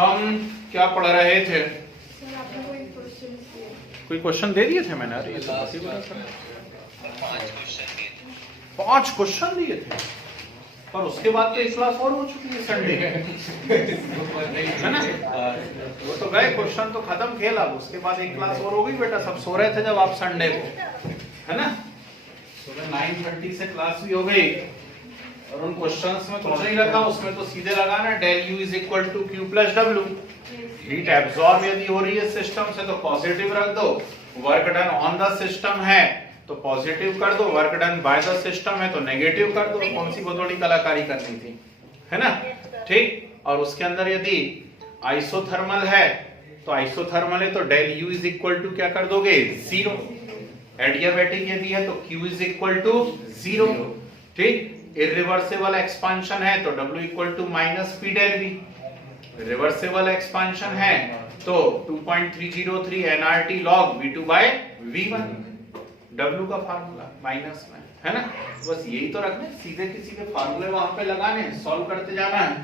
हम क्या पढ़ रहे थे? सर आपने कोई क्वेश्चन दे दिए थे मैंने? अरे ये तो बात ही बड़ा था। 5 क्वेश्चन दिए थे, पर उसके बाद तो एक क्लास और हो चुकी है संडे है ना। वो तो गए, क्वेश्चन तो खत्म, खेल। अब उसके बाद एक क्लास और हो गई बेटा, सब सो रहे थे जब आप संडे को, है ना। सुबह 9:30 से क्लास भी हो गई, और उन क्वेश्चंस में कुछ नहीं रखा, उसमें तो सीधे लगाना del U is equal to Q plus W. Heat absorb यदि हो रही है सिस्टम से तो पॉजिटिव रख दो, work done on the system है तो पॉजिटिव कर दो, work done by the system है तो नेगेटिव कर दो। कौन सी बहुत बड़ी कलाकारी करनी थी, है ना, ठीक। और उसके अंदर यदि आइसोथर्मल है तो आइसोथर्मल है तो del U is equal to क्या कर दोगे, 0। एडियाबैटिक यदि है तो Q इज इक्वल टू 0, ठीक। इरिवर्सिबल एक्सपांशन है तो W equal to minus P del V. Reversible expansion है तो 2.303 nRT log V2 by V1, W का फार्मूला माइनस में, है ना। बस यही तो रखने, सीधे किसी के फार्मूले वहां पे लगाने, सॉल्व करते जाना है,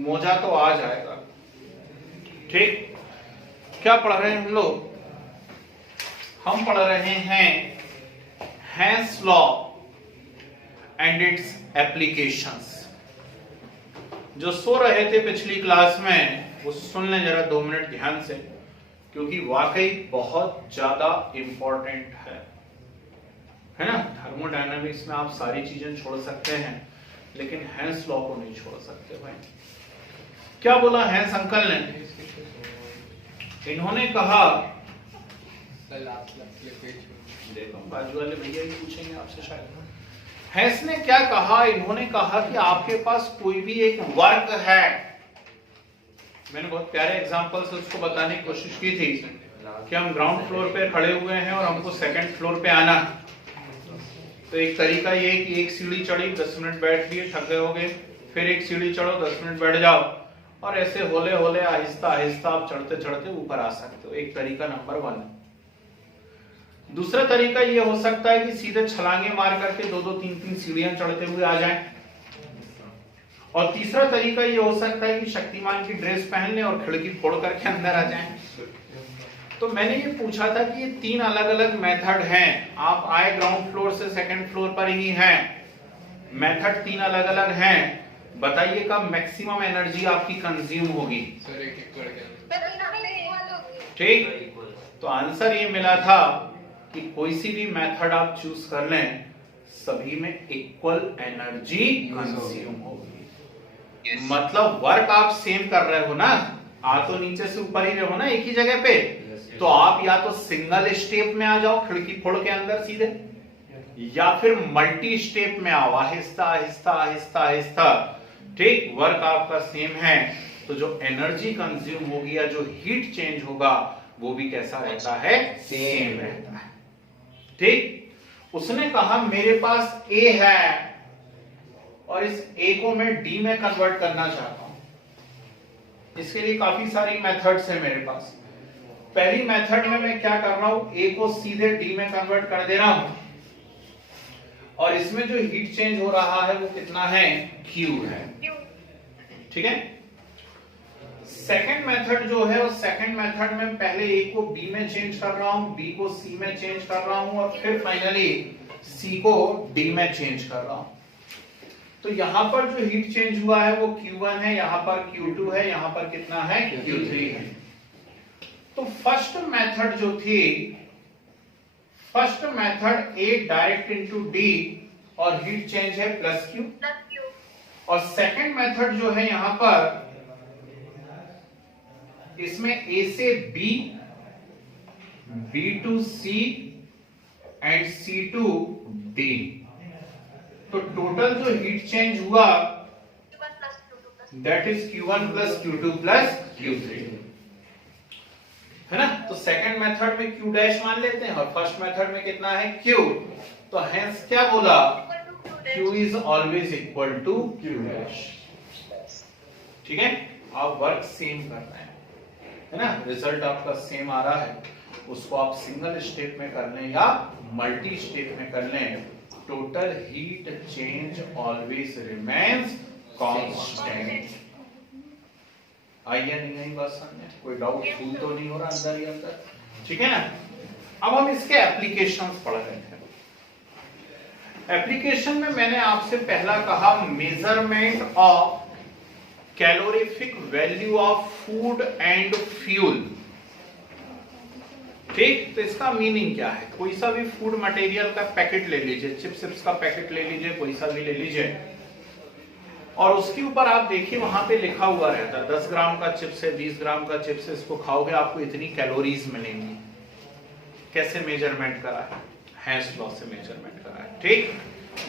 मोजा तो आ जाएगा, ठीक। क्या पढ़ रहे हैं हम लोग? हम पढ़ रहे हैं hence law and it's applications. जो सो रहे थे पिछली क्लास में वो सुन लें जरा 2 मिनट ध्यान से, क्योंकि वाकई बहुत ज्यादा इंपॉर्टेंट है ना। थर्मोडायनामिक्स में आप सारी चीजें छोड़ सकते हैं, लेकिन हेंस लॉ को नहीं छोड़ सकते भाई। क्या बोला हेंस अंकल ने? इन्होंने कहा, देखो बाजू वाले भैया ही पूछेंगे आपसे शायद। हेंस ने क्या कहा? इन्होंने कहा कि आपके पास कोई भी एक वर्क है, मैंने बहुत प्यारे एग्जांपल से उसको बताने की कोशिश की थी कि हम ग्राउंड फ्लोर पे खड़े हुए हैं और हमको सेकंड फ्लोर पे आना। तो एक तरीका ये कि एक सीढ़ी चढ़ी, 10 मिनट बैठ लिए, थक गए होगे, फिर एक सीढ़ी चढ़ो, 10 मिनट बैठ जाओ, और ऐसे होले होले आहिस्ता आहिस्ता आप चढ़ते चढ़ते ऊपर आ सकते हो। एक तरीका नंबर 1। दूसरा तरीका ये हो सकता है कि सीधे छलांगे मार करके 2-2, 3-3 सीढ़ियां चढ़ते हुए आ जाएं। और तीसरा तरीका ये हो सकता है कि शक्तिमान की ड्रेस पहन लें और खिड़की फोड़ करके अंदर आ जाएं। तो मैंने ये पूछा था कि ये 3 अलग अलग मेथड हैं, आप आए ग्राउंड फ्लोर से सेकंड फ्लोर पर ही हैं, मेथड 3 अलग अलग हैं, बताइए कब मैक्सिमम एनर्जी आपकी कंज्यूम होगी? ठीक, तो आंसर ये मिला था कि कोई सी भी मेथड आप चूज कर लें, सभी में इक्वल एनर्जी कंज्यूम होगी। मतलब वर्क आप सेम कर रहे हो ना, आ तो नीचे से ऊपर ही रहे हो ना एक ही जगह पे, तो आप या तो सिंगल स्टेप में आ जाओ खिड़की फोड़ के अंदर सीधे, या फिर मल्टी स्टेप में आओ, आहिस्ता आहिस्ता आहिस्ता आहिस्ता, ठीक। वर्क आपका सेम है तो जो एनर्जी कंज्यूम होगी या जो हीट चेंज होगा वो भी कैसा रहता है, सेम रहता है, ठीक। उसने कहा मेरे पास A है और इस A को मैं D में कन्वर्ट करना चाहता हूं। इसके लिए काफी सारी मेथड्स है मेरे पास। पहली मेथड में मैं क्या कर रहा हूं, A को सीधे D में कन्वर्ट कर दे रहा हूं, और इसमें जो हीट चेंज हो रहा है वो कितना है, Q है, ठीक है। सेकंड मेथड जो है, उस सेकंड मेथड में पहले A को B में चेंज कर रहा हूं, B को C में चेंज कर रहा हूं, और फिर फाइनली C को D में चेंज कर रहा हूं। तो यहां पर जो हीट चेंज हुआ है वो Q1 है, यहां पर Q2 है, यहां पर कितना है, Q3 है। तो फर्स्ट मेथड जो थी, first method A direct into D और हीट चेंज है +Q, और सेकंड मेथड जो है यहां पर, इसमें A से B, B to C and C to D। तो टोटल जो हीट चेंज हुआ that is Q1 plus Q2 plus Q3, है ना। तो सेकंड मेथड में Q डैश मान लेते हैं और फर्स्ट मेथड में कितना है, Q। तो हेंस क्या बोला, Q is always equal to Q dash, ठीक है। आप वर्क सेम कर रहे हैं, है ना, रिजल्ट आपका सेम आ रहा है, उसको आप सिंगल स्टेप में कर लें या मल्टी स्टेप में कर लें, total heat change always remains constant. आई या नहीं आई बात समझे? कोई डाउट फूल तो नहीं हो रहा अंदर ही अंदर? ठीक है ना। अब हम इसके एप्लीकेशंस पढ़ रहे थे। एप्लीकेशन में मैंने आपसे पहला कहा measurement of calorific value of food and fuel. ठीक, तो इसका मीनिंग क्या है? कोई सा भी फूड मटेरियल का पैकेट ले लीजिए, चिप्स का पैकेट ले लीजिए, कोई सा भी ले लीजिए, और उसके ऊपर आप देखिए वहां पे लिखा हुआ रहता है 10 ग्राम का चिप्स है, 20 ग्राम का चिप्स है, इसको खाओगे आपको इतनी कैलोरीज मिलेंगी। कैसे मेजरमेंट करा है? हेंस लॉ से मेजरमेंट करा है। ठीक,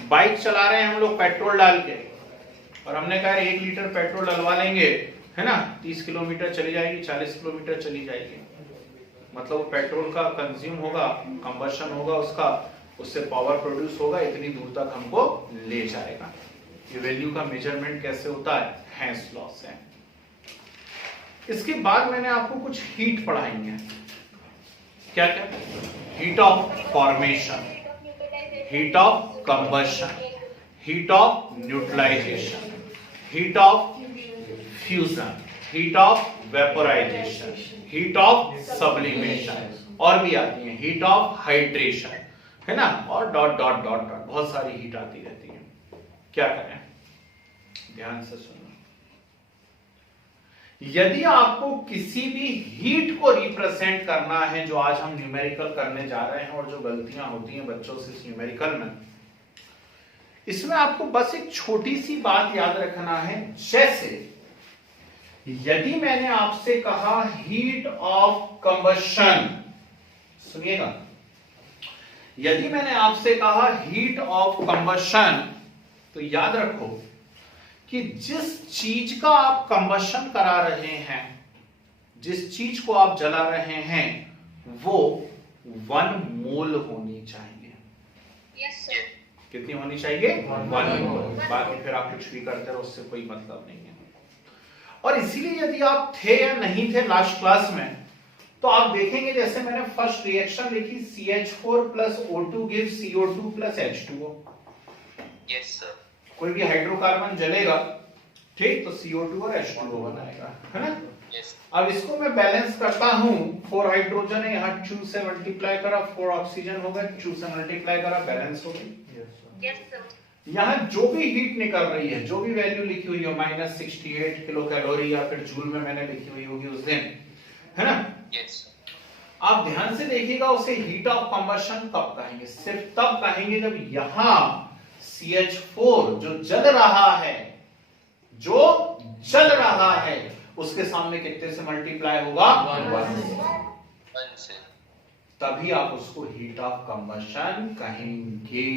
बाइक चला रहे हैं हम लोग पेट्रोल डाल के, और हमने कहा 1 लीटर पेट्रोल डलवा लेंगे, है ना, 30 किलोमीटर चली जाएगी, 40 किलोमीटर चली जाएगी। मतलब वो पेट्रोल का कंज्यूम होगा, कंबशन होगा उसका, उससे पावर प्रोड्यूस होगा, इतनी दूर तक हमको ले जाएगा। ये वैल्यू का मेजरमेंट कैसे होता है? हेंस लॉ से। इसके बाद मैंने आपको कुछ हीट पढ़ाएंगे। क्या क्या? Heat of formation, heat of combustion, heat of neutralization, heat of fusion, heat of vaporization, heat of sublimation, और भी आती है हीट ऑफ हाइड्रेशन, है ना, और डॉट डॉट डॉट डॉट बहुत सारी हीट आती रहती है। क्या करें? ध्यान से सुनो। यदि आपको किसी भी हीट को रिप्रेजेंट करना है, जो आज हम न्यूमेरिकल करने जा रहे हैं, और जो गलतियां होती हैं बच्चों से इस न्यूमेरिकल में, इसमें आपको बस एक छोटी सी बात याद रखना है। जैसे यदि मैंने आपसे कहा हीट ऑफ कंबशन, सुनिएगा, यदि मैंने आपसे कहा हीट ऑफ कंबशन, तो याद रखो कि जिस चीज का आप कंबशन करा रहे हैं, जिस चीज को आप जला रहे हैं, वो 1 मोल होनी चाहिए। Yes sir. कितनी होनी चाहिए? 1 मोल। बाकी फिर आप कुछ भी करते रहो, उससे कोई मतलब नहीं है। और इसीलिए यदि आप थे या नहीं थे लास्ट क्लास में, तो आप देखेंगे जैसे मैंने फर्स्ट रिएक्शन लिखी, CH4 plus O2 give CO2 plus H2O। Yes sir. कोई भी हाइड्रोकार्बन जलेगा, ठीक, तो CO2 और H2O बनाएगा, है ना। यस। अब इसको मैं बैलेंस करता हूं, 4 हाइड्रोजन है, यहाँ 2 से मल्टीप्लाई करा, 4 ऑक्सीजन हो गए, 2 से मल्टीप्लाई करा, बैलेंस हो गई। Yes sir. यहाँ जो भी हीट निकल रही है, जो भी वैल्यू लिखी हुई है, -68 किलो कैलोरी, या फिर जूल में मैंने लिखी हुई होगी उस दिन, है ना। यस। आप ध्यान से देखिएगा, उसे हीट ऑफ कंबशन कब कहेंगे? सिर्फ तब कहेंगे जब यहां CH4 जो जल रहा है, जो जल रहा है, उसके सामने कितने से मल्टीप्लाई होगा? 1 से। तभी आप उसको हीट ऑफ कंबशन कहेंगे।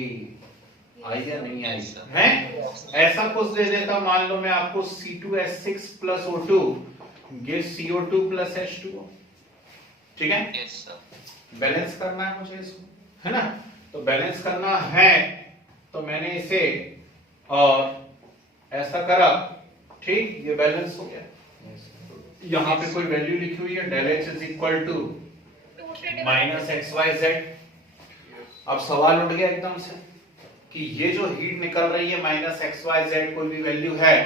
आई या नहीं आई? है? ऐसा कुछ दे देता, मान लो मैं आपको C2H6 plus O2 give CO2 plus H2O, ठीक है। Yes sir. बैलेंस करना है मुझे इसको, है ना। तो बैलेंस करना है, तो मैंने इसे और ऐसा करा, ठीक, ये बैलेंस हो गया। यहाँ पे कोई वैल्यू लिखी हुई है, del H is equal to -XYZ। अब सवाल उठ गया एकदम से कि ये जो हीट निकल रही है -XYZ, कोई भी वैल्यू है,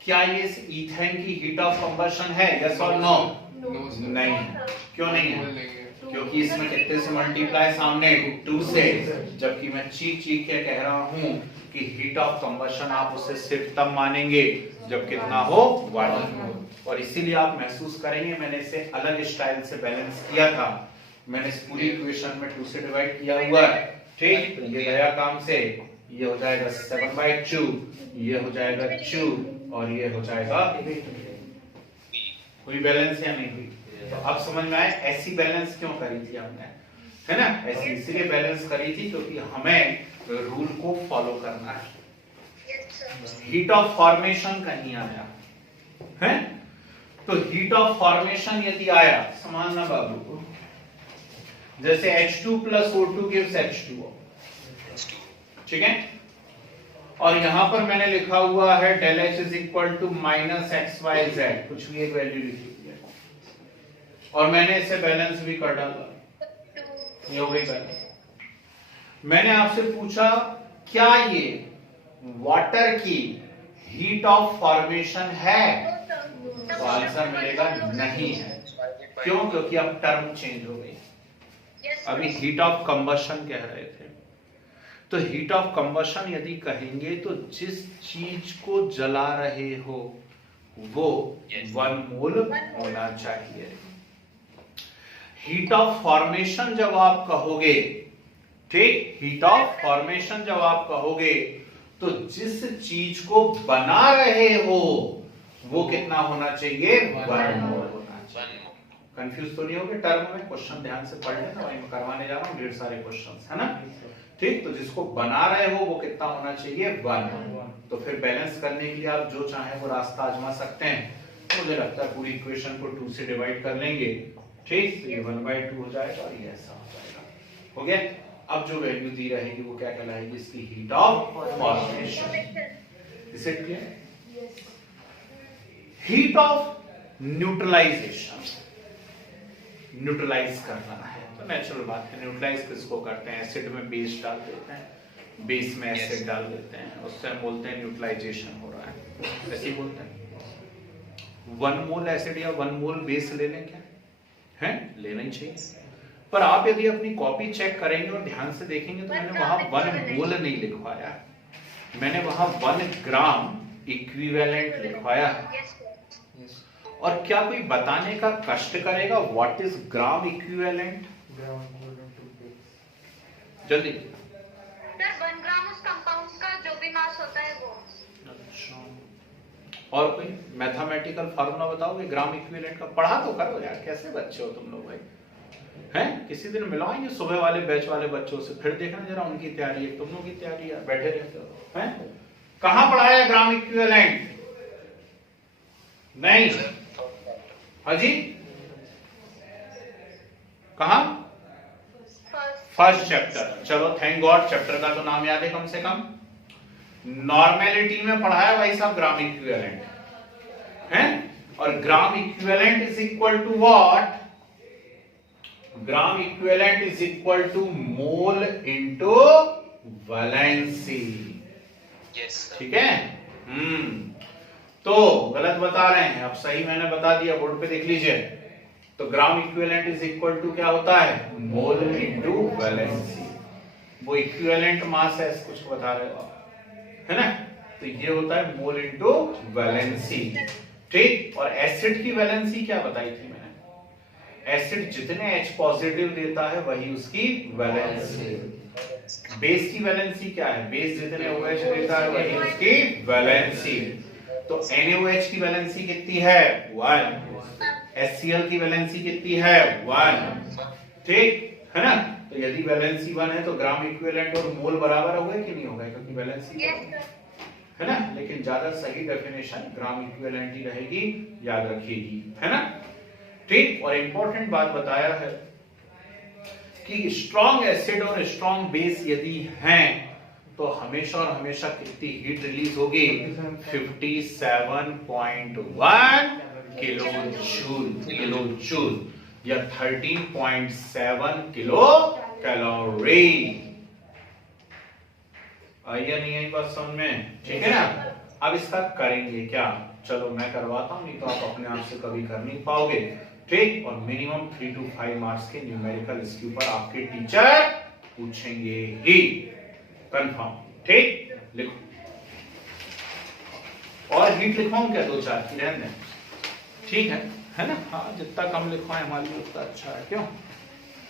क्या ये इस ईथेन की हीट ऑफ कंबशन है? यस और नो? नहीं। क्यों नहीं है? क्योंकि इसमें कितने से मल्टीप्लाई सामने? 2 से। जबकि मैं चीख चीख के कह रहा हूं कि हीट ऑफ कंबशन आप उसे सिर्फ तब मानेंगे जब कितना हो? 1। और इसीलिए आप महसूस करेंगे मैंने इसे अलग स्टाइल से बैलेंस किया था। मैंने इस पूरी इक्वेशन में 2 से डिवाइड किया हुआ है, ठीक। तो ये गया काम से, ये हो जाएगा 7/2, ये हो जाएगा 2, और ये हो जाएगा। कोई बैलेंस या नहीं हुई? तो अब समझ में आए ऐसी बैलेंस क्यों करी थी हमने, है ना। ऐसी इसलिए बैलेंस करी थी क्योंकि हमें रूल को फॉलो करना है। हीट ऑफ फॉर्मेशन कहीं आया है, तो हीट ऑफ फॉर्मेशन यदि आया, समझना बाबू को, जैसे H2 plus O2 gives H2O, ठीक है। और यहां पर मैंने लिखा हुआ है del H is equal to -XYZ, कुछ भी एक वैल्यू लिखी हुई है, और मैंने इसे बैलेंस भी कर डाला, ये हो गई बैलेंस। मैंने आपसे पूछा क्या ये वाटर की हीट ऑफ फॉर्मेशन है? तो आंसर मिलेगा नहीं है। क्यों? क्योंकि अब टर्म चेंज हो गई। अभी हीट ऑफ कंबशन कह रहे थे, तो हीट ऑफ कंबशन यदि कहेंगे तो जिस चीज को जला रहे हो वो 1 मोल होना चाहिए। हीट ऑफ फॉर्मेशन जब आप कहोगे, ठीक, हीट ऑफ फॉर्मेशन जब आप कहोगे तो जिस चीज को बना रहे हो वो कितना होना चाहिए? 1 मोल होना चाहिए। कंफ्यूज तो नहीं होगे टर्म में? क्वेश्चन ध्यान से पढ़ लेना, वही मैं करवाने जा रहा हूँ ढेर सारे क्वेश्चंस, है ना? ठीक, तो जिसको बना रहे हो वो कितना होना चाहिए? 1। तो फिर बैलेंस करने के लिए आप जो चाहे वो रास्ता आजमा सकते हैं। मुझे लगता है पूरी इक्वेशन को 2 से डिवाइड कर लेंगे, ठीक, तो ये 1/2 हो जाएगा और ये ऐसा हो जाएगा। हो गया? अब जो वैल्यू दी रहेगी वो क्या कहलाएगी? इसकी heat of formation. Is it clear? Heat of neutralization, neutralize करना है तो नेचुरल बात है। न्यूट्रलाइज किसको करते हैं? एसिड में बेस डाल देते हैं, बेस में एसिड डाल देते हैं, उससे हम बोलते हैं न्यूट्रलाइजेशन हो रहा है, ऐसे ही बोलते हैं। 1 मोल एसिड या 1 मोल बेस ले लें क्या? है, लेना ही चाहिए। पर आप यदि अपनी कॉपी चेक करेंगे और ध्यान से देखेंगे तो मैंने वहां 1 मोल नहीं लिखवाया, मैंने वहां 1 ग्राम इक्विवेलेंट लिखवाया। और क्या कोई बताने का कष्ट करेगा व्हाट इज ग्राम इक्विवेलेंट? जल्दी। सर 1 ग्राम उस कंपाउंड का जो भी मास होता है वो। अच्छा, और कोई मैथमेटिकल फार्मूला बताओगे ग्राम इक्विवेलेंट का? पढ़ा तो करो यार, कैसे बच्चे हो तुम लोग भाई, हैं? किसी दिन मिलवाएंगे सुबह वाले बैच वाले बच्चों से, फिर देखना जरा उनकी तैयारी है, तुम लोग की तैयारी है, बैठे रहते हो, हैं? कहां पढ़ाया ग्राम इक्विवेलेंट? नहीं, हाजी, कहां? First chapter. चलो थैंक गॉड, चैप्टर का तो नाम याद है कम से कम। नॉर्मेलिटी में पढ़ाया भाई साहब ग्राम इक्विवेलेंट, हैं? और gram equivalent is equal to what? Gram equivalent is equal to mole into valency. ठीक है? तो गलत बता रहे हैं, अब सही मैंने बता दिया, बोर्ड पे देख लीजिए। तो gram equivalent is equal to क्या होता है? Mole into valency. वो इक्विवेलेंट मास है, कुछ बता रहे हो आप, है ना? तो ये होता है मोल इनटू वैलेंसी, ठीक। और एसिड की वैलेंसी क्या बताई थी मैंने? एसिड जितने H पॉजिटिव देता है वही उसकी वैलेंसी। बेस की वैलेंसी क्या है? बेस जितने OH देता है वही उसकी वैलेंसी। तो NaOH की वैलेंसी कितनी है? 1। HCl की वैलेंसी कितनी है? 1, ठीक है ना? तो यदि वैलेंसी 1 है तो ग्राम इक्विवेलेंट और मोल बराबर होगा कि नहीं होगा? क्योंकि वैलेंसी है ना। लेकिन ज्यादा सही डेफिनेशन ग्राम इक्विवेलेंट ही रहेगी, याद रखिएगी, है ना, ठीक। और इंपॉर्टेंट बात बताया है कि स्ट्रॉन्ग एसिड और स्ट्रॉन्ग बेस यदि हैं तो हमेशा और हमेशा कितनी हीट रिलीज होगी? 57.1 किलोजूल या 13.7 किलो कैलोरी। आइए नहीं आई बात समझ में? ठीक है ना। अब इसका करेंगे क्या? चलो मैं करवाता हूं, नहीं तो आप अपने आप से कभी कर नहीं पाओगे, ठीक। और मिनिमम 3 to 5 मार्क्स के न्यूमेरिकल इसके ऊपर आपके टीचर पूछेंगे ही, कंफर्म, ठीक। लिखो, और हीट लिखवाऊं क्या? 2-4 की रहने दें, ठीक है ना? हाँ, जितना कम लिखवाएं हमारे लिए उतना अच्छा है, क्यों?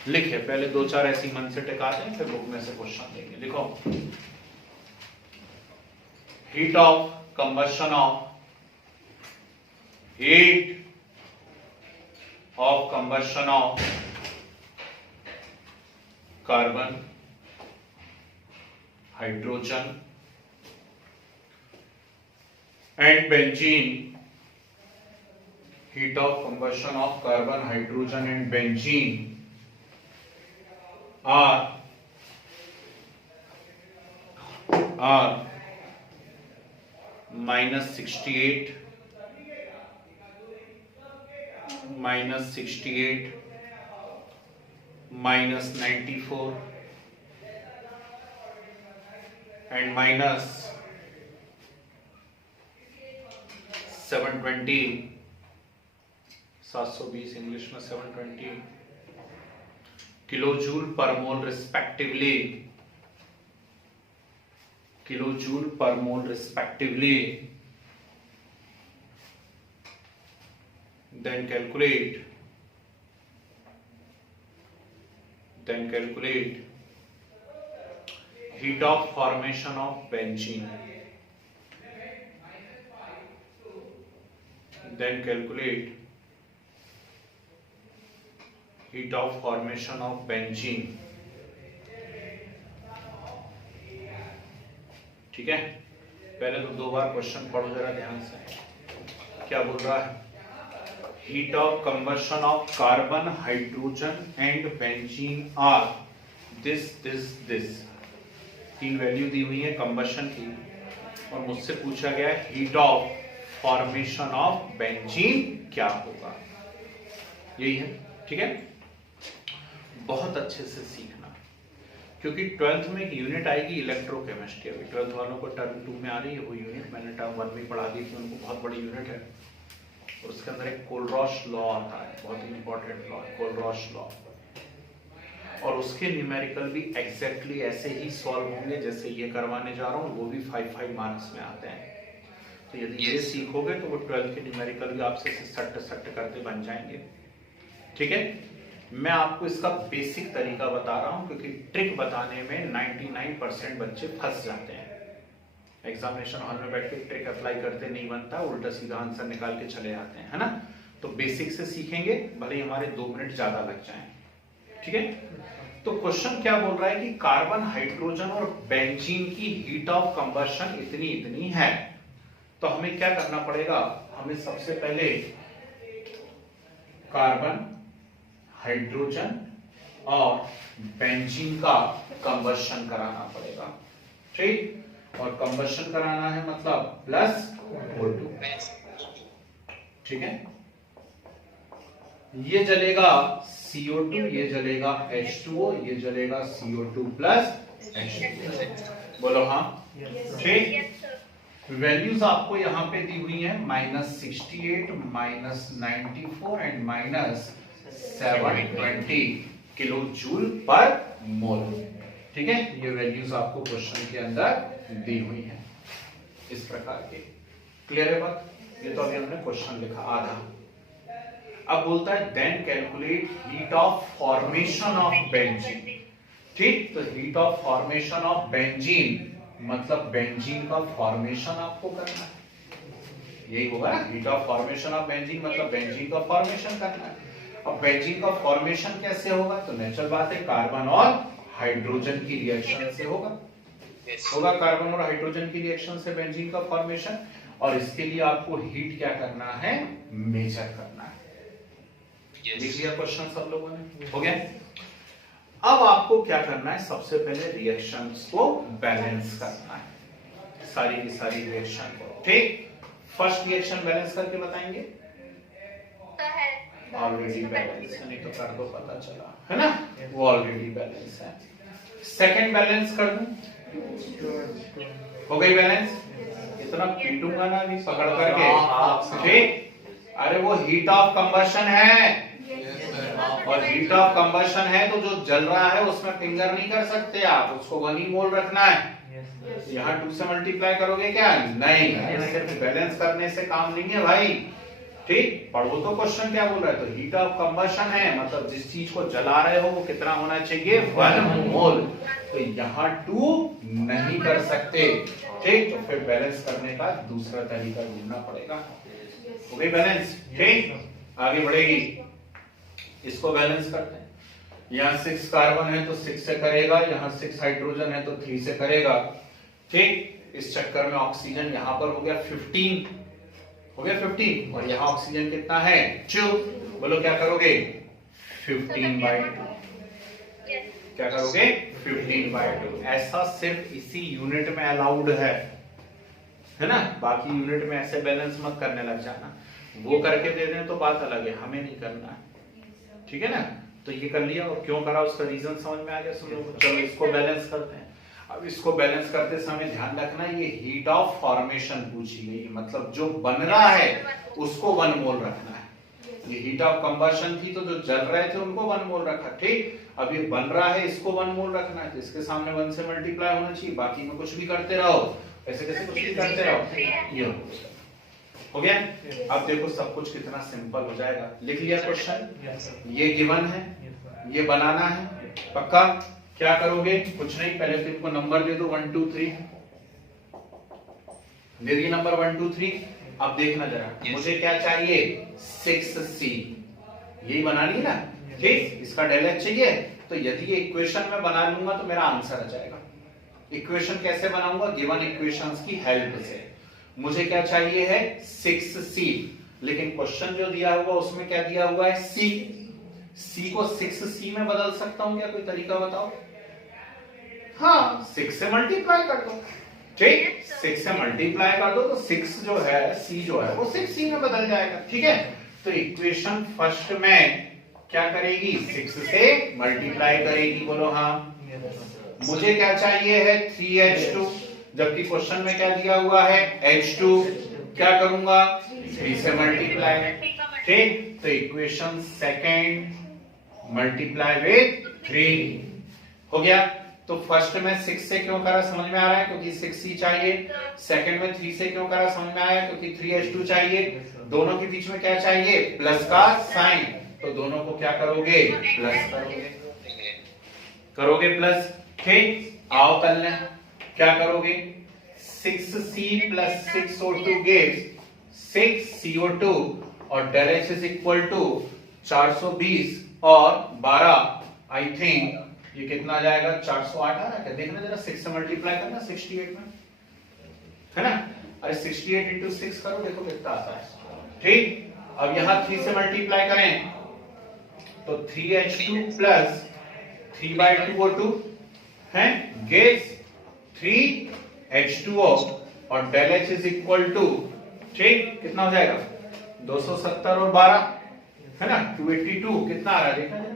लिखे पहले 2-4 ऐसी मन से टिका दें, फिर बुक में से क्वेश्चन देंगे। लिखो, heat of combustion of heat of combustion of carbon, hydrogen and benzene. Heat of combustion of carbon, hydrogen and benzene are -68, -68, -94 and -720 720 English में 720 kilojoule per mole respectively, kilojoule per mole respectively. Then calculate heat of formation of benzene. Then calculate heat of formation of benzene. ठीक है, पहले तो 2 बार question पढ़ो जरा ध्यान से। क्या बोल रहा है? Heat of combustion of carbon, hydrogen and benzene are this. 3 value दी हुई है कंबशन की और मुझसे पूछा गया heat of formation of benzene क्या होगा, यही है। ठीक है, बहुत अच्छे से सीखना, क्योंकि 12th में एक यूनिट आएगी इलेक्ट्रोकेमिस्ट्री। अभी 12th वालों को टर्म 2 में आ रही है वो यूनिट, मैंने टर्म 1 में पढ़ा दी थी, उनको बहुत बड़ी यूनिट है। और उसके अंदर एक कोलरॉश लॉ आता है, बहुत ही इंपॉर्टेंट लॉ है कोलरॉश लॉ, और उसके न्यूमेरिकल भी एग्जैक्टली ऐसे ही सॉल्व होंगे जैसे ये करवाने जा रहा हूँ, वो भी 5 मार्क्स में आते हैं। तो यदि ये सीखोगे तो वो 12th के न्यूमेरिकल भी आपसे सट करते बन जाएंगे। ठीक है, मैं आपको इसका बेसिक तरीका बता रहा हूँ, क्योंकि ट्रिक बताने में 99% बच्चे फंस जाते हैं। एग्जामिनेशन हॉल में बैठ के ट्रिक अप्लाई करते नहीं बनता, उल्टा सीधा आंसर निकाल के चले जाते हैं, है ना। तो बेसिक से सीखेंगे, भले ही हमारे 2 मिनट ज्यादा लग जाएं। ठीक है, तो क्वेश्चन क्या बोल रहा है कि कार्बन, हाइड्रोजन और बेंजीन की हीट ऑफ कंबशन इतनी है। तो हमें क्या करना पड़ेगा? हमें सबसे पहले कार्बन, हाइड्रोजन और बेंजीन का कंबशन कराना पड़ेगा। ठीक, और कंबशन कराना है मतलब प्लस O2। ठीक है, ये जलेगा CO2, ये जलेगा H2O, ये जलेगा CO2 प्लस H2O। बोलो हाँ। ठीक, वैल्यूज आपको यहाँ पे दी हुई है -68, -94 एंड -720 किलो जूल पर मोल। ठीक है, ये वैल्यूज आपको क्वेश्चन के अंदर दी हुई है इस प्रकार के। क्लियर है बात? ये तो अभी हमने क्वेश्चन लिखा आधा। अब बोलता है then calculate heat of formation of benzene. ठीक, तो heat of formation of benzene मतलब बेंजीन का फॉर्मेशन आपको करना है, यही होगा ना। Heat of formation of benzene मतलब बेंजीन का फॉर्मेशन करना है। अब बेंजीन का फॉर्मेशन कैसे होगा? तो नेचुरल बात है, कार्बन और हाइड्रोजन की रिएक्शन से होगा। कार्बन और हाइड्रोजन की रिएक्शन से बेंजीन का फॉर्मेशन, और इसके लिए आपको हीट क्या करना है? मेजर करना है। लिख लिया क्वेश्चन सब लोगों ने? हो गया। अब आपको क्या करना है? सबसे पहले रिएक्शंस को बैलेंस करना है, सारी की सारी रिएक्शन को। ठीक, फर्स्ट रिएक्शन बैलेंस करके बताएंगे। ऑलरेडी बैलेंस है, नहीं तो कर दो, पता चला है ना, वो ऑलरेडी बैलेंस है। सेकंड बैलेंस कर दूं, हो गई बैलेंस। इतना पीटूंगा ना अभी पकड़ करके। ठीक, अरे वो हीट ऑफ कंबशन है, और हीट ऑफ कंबशन है तो जो जल रहा है उसमें फिंगर नहीं कर सकते आप, उसको 1 ही मोल रखना है। यहाँ 2 से मल्टीप्लाई करोगे क्या? नहीं, सिर्फ बैलेंस करने से काम नहीं है भाई। ठीक, पढ़ो तो क्वेश्चन क्या बोल रहा है। तो हीट ऑफ कंबशन है मतलब जिस चीज को जला रहे हो वो कितना होना चाहिए? 1 मोल। तो यहाँ 2 नहीं कर सकते। ठीक, तो फिर बैलेंस करने का दूसरा तरीका ढूंढना पड़ेगा। हो गई बैलेंस। ठीक, आगे बढ़ेगी, इसको बैलेंस करते हैं। यहाँ 6 कार्बन है तो 6 से करेगा, यहाँ 6 हाइड्रोजन है तो 3 से करेगा। ठीक, इस चक्कर में ऑक्सीजन यहाँ पर हो गया 15, हो गया 15, और यहाँ ऑक्सीजन कितना है? 2। बोलो क्या करोगे? 15/2। क्या करोगे? 15/2। ऐसा सिर्फ इसी यूनिट में अलाउड है ना। बाकी यूनिट में ऐसे बैलेंस मत करने लग जाना, वो करके दे दें तो बात अलग है, हमें नहीं करना है। ठीक है ना। तो ये कर लिया, और क्यों करा उसका रीजन समझ में आ गया सुन लो। चलो इसको बैलेंस करते हैं। अब इसको बैलेंस करते समय ध्यान रखना, ये हीट ऑफ फॉर्मेशन पूछी गई, मतलब जो बन रहा है उसको 1 मोल रखना है। ये हीट ऑफ कंबशन थी तो जो जल रहे थे उनको 1 मोल रखा, ठीक। अब ये बन रहा है, इसको 1 मोल रखना है तो इसके सामने 1 से मल्टीप्लाई होना चाहिए, बाकी में कुछ भी करते रहो, ऐसे कैसे कुछ भी करते रहो। ये हो गया। अब देखो सब कुछ कितना सिंपल हो जाएगा। लिख लिया क्वेश्चन, ये गिवन है, ये बनाना है, पक्का। क्या करोगे? कुछ नहीं, पहले तो इनको नंबर दे दो 1 2 3, दे दिए नंबर 1 2 3। अब देखना जरा, मुझे क्या चाहिए? 6c, यही बनानी है ना, ठीक। इसका डेल एच चाहिए, तो यदि ये इक्वेशन में बना लूंगा तो मेरा आंसर आ जाएगा। इक्वेशन कैसे बनाऊंगा? गिवन इक्वेशंस की हेल्प से। मुझे क्या चाहिए है? 6c, लेकिन क्वेश्चन जो दिया हुआ उसमें क्या दिया हुआ है? c को 6c में बदल सकता हूं क्या? कोई तरीका बताओ। हाँ, 6 से मल्टीप्लाई कर दो, ठीक। 6 से मल्टीप्लाई कर दो तो 6 जो है, c जो है वो 6c में बदल जाएगा, ठीक है। तो इक्वेशन फर्स्ट में क्या करेगी? 6 से मल्टीप्लाई करेगी, बोलो हाँ। मुझे क्या चाहिए है? 3h2, जबकि क्वेश्चन में क्या दिया हुआ है? h2। क्या करूंगा? 3 से मल्टीप्लाई, ठीक। तो इक्वेशन सेकेंड मल्टीप्लाई विद 3 हो गया। तो फर्स्ट में 6 से क्यों करा समझ में आ रहा है? क्योंकि 6c चाहिए। सेकंड में 3 से क्यों करा समझ में आया? क्योंकि 3h2 चाहिए। दोनों के बीच में क्या चाहिए? प्लस का साइन, तो दोनों को क्या करोगे? प्लस करोगे प्लस, ठीक। आओ कर लें, क्या करोगे? 6c plus 6o gives 6CO2 और del H is equal to 420 और 12, आई थिंक ये कितना आ जाएगा? 408 आ रहा है क्या? देखना जरा, 6 से मल्टीप्लाई करना 68 में, है ना। अरे 68 इंटू 6 करो, देखो कितना आता है, ठीक। अब यहां 3 से मल्टीप्लाई करें तो 3h2 प्लस 3/2O2 है, गेट्स 3h2O और del H is equal to, ठीक, कितना हो जाएगा? 270 और 12, है ना, 282। कितना आ रहा है देखना जरा,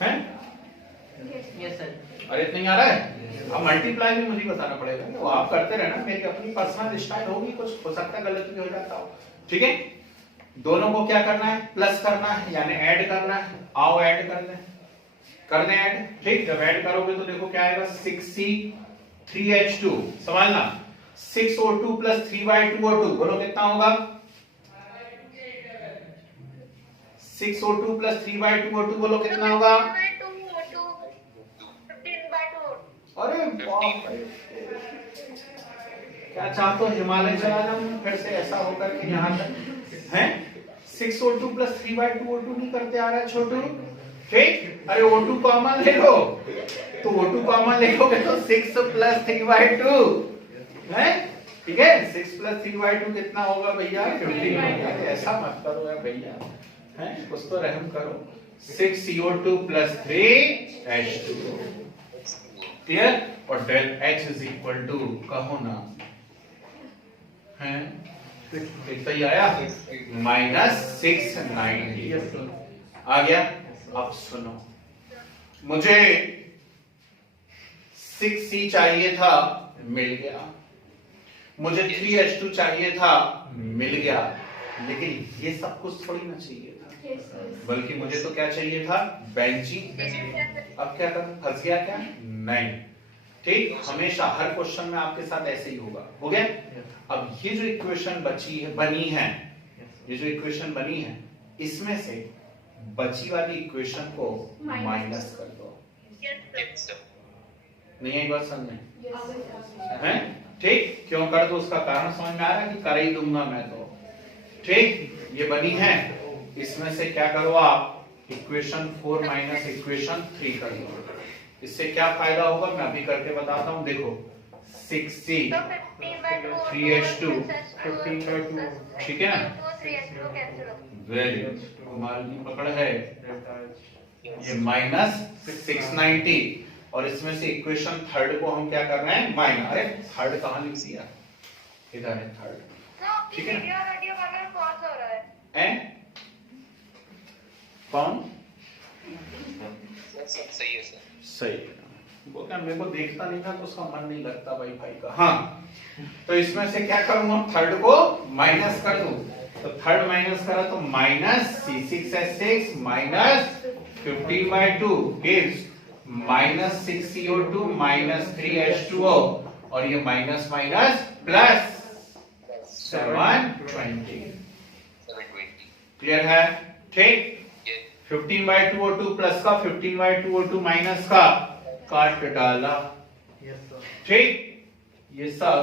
है? Yes sir. अरे इतना ही आ रहा है। अब मल्टीप्लाई भी मुझे बताना पड़ेगा, तो आप करते रहना, मेरी अपनी पर्सनल स्टाइल होगी, कुछ हो सकता है गलत भी हो जाता हो, ठीक है। दोनों को क्या करना है? प्लस करना है, यानी ऐड करना है। आओ ऐड कर लें, कर दें ऐड, ठीक। जब ऐड करोगे तो देखो क्या आएगा? 6c 3h2, समझना 6O2 प्लस 3/2O2, बोलो कितना होगा? 6O2 प्लस 3/2O2, बोलो कितना होगा? अरे बाप रे, क्या चाहते हो? हिमालय चला जाऊं फिर से ऐसा होकर के यहाँ तक है? 6O2 प्लस 3/2O2 नहीं करते आ रहा है छोटू, ठीक। अरे O2 कॉमन ले लो, तो O2 कॉमन ले लोगे तो 6 प्लस 3/2 है, ठीक है। 6 प्लस 3/2 कितना होगा भैया? 15 होगा। ऐसा मत करो यार भैया, है, कुछ तो रहम करो। 6CO2 plus 3H2, clear. और del H is equal to, कहो ना, है, कितना ही आया? -690 आ गया। अब सुनो, मुझे 6c चाहिए था, मिल गया। मुझे 3h2 चाहिए था, मिल गया। लेकिन ये सब कुछ थोड़ी ना चाहिए था, बल्कि मुझे तो क्या चाहिए था? बेंचिंग। अब क्या कर, फंस गया क्या? नहीं, ठीक। हमेशा हर क्वेश्चन में आपके साथ ऐसे ही होगा, हो गया। अब ये जो इक्वेशन बनी है, ये जो इक्वेशन बनी है, इसमें से बची वाली इक्वेशन को माइनस कर दो। नहीं आई बात समझ में? है, ठीक। क्यों कर दो उसका कारण समझ में आ रहा है कि कर ही दूंगा मैं तो, ठीक। ये बनी है, इसमें से क्या करो आप? इक्वेशन 4 माइनस इक्वेशन 3 कर दो। इससे क्या फायदा होगा मैं अभी करके बताता हूं। देखो 6c 3h2 15/2, ठीक है ना। वेरी गुड, हमारी पकड़ है। ये -690 और इसमें से इक्वेशन थर्ड को हम क्या कर रहे हैं? माइनस। अरे थर्ड कहां लिख दिया? इधर है थर्ड, ठीक है ना। कौन? सही है सर, सही है। वो क्या, मेरे को देखता नहीं था तो उसका मन नहीं लगता भाई का। हाँ, तो इसमें से क्या करूंगा? थर्ड को माइनस कर दूं, तो थर्ड माइनस करा तो minus C6H6 minus 15/2 gives minus 6CO2 minus 3H2O और ये माइनस माइनस प्लस 720। 720. क्लियर है? ठीक। Yes. 15/2O2 प्लस का 15/2O2 माइनस का काट डाला। ठीक, ये सब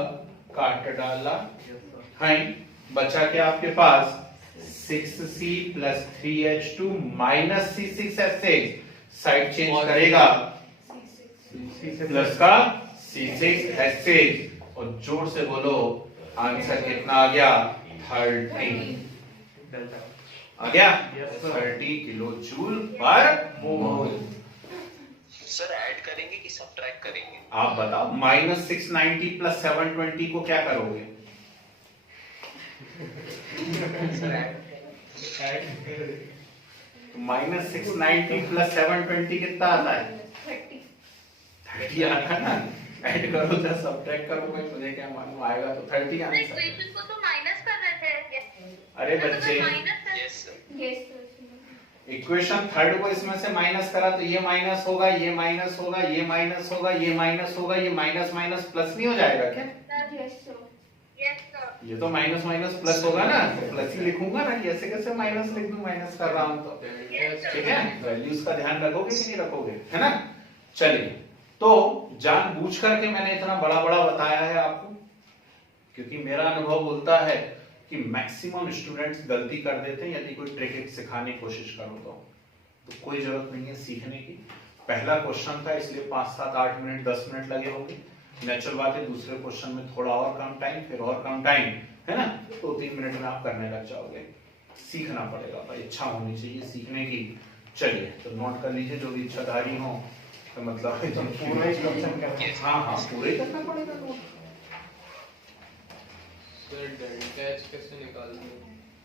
काट डाला है। बचा क्या आपके पास 6C plus 3H2 minus C6H6 side change करेगा प्लस का C6H6 और जोर से बोलो आंसर कितना आ गया 30 आ गया 30 किलो जूल पर मोल। सर ऐड करेंगे कि सब्ट्रैक्ट करेंगे? आप बताओ माइनस 690 प्लस 720 को क्या करोगे? सर ऐड माइनस 690 प्लस 720 कितना आता है? 30 आता है ना। ऐड करो या सब्ट्रैक्ट करो भाई, मुझे क्या मालूम आएगा तो 30 आंसर। इक्वेशन को तो माइनस कर रहे थे। अरे बच्चे yes sir. Yes equation third को इसमें से माइनस करा तो ये माइनस होगा, ये माइनस होगा, ये माइनस होगा, ये माइनस होगा, ये माइनस माइनस प्लस नहीं हो जाएगा क्या? Yes sir. ये तो माइनस माइनस प्लस होगा ना, तो प्लस ही लिखूंगा ना, ऐसे कैसे माइनस लिख दूं, माइनस कर रहा हूं तो। ठीक है, वैल्यूज का ध्यान रखोगे कि नहीं रखोगे, है ना? चलिए, तो जानबूझ करके मैंने इतना बड़ा बड़ा बताया है आपको, क्योंकि मेरा अनुभव बोलता है कि मैक्सिमम स्टूडेंट्स गलती कर देते हैं यदि कोई ट्रिक सिखाने की कोशिश करो तो कोई जरूरत नहीं है सीखने की। पहला क्वेश्चन था इसलिए 5, 7, 8 मिनट 10 मिनट लगे होंगे, नेचुरल बात है। दूसरे क्वेश्चन में थोड़ा और कम टाइम, फिर और कम टाइम, है ना? 2-3 मिनट में आप करने लग जाओगे। सीखना पड़ेगा भाई, इच्छा होनी चाहिए सीखने की। चलिए, तो नोट कर लीजिए जो भी इच्छाधारी हो, तो मतलब पूरा ही हाँ पूरा ही करना पड़ेगा नोट। सर डेल्टा एच कैसे निकालते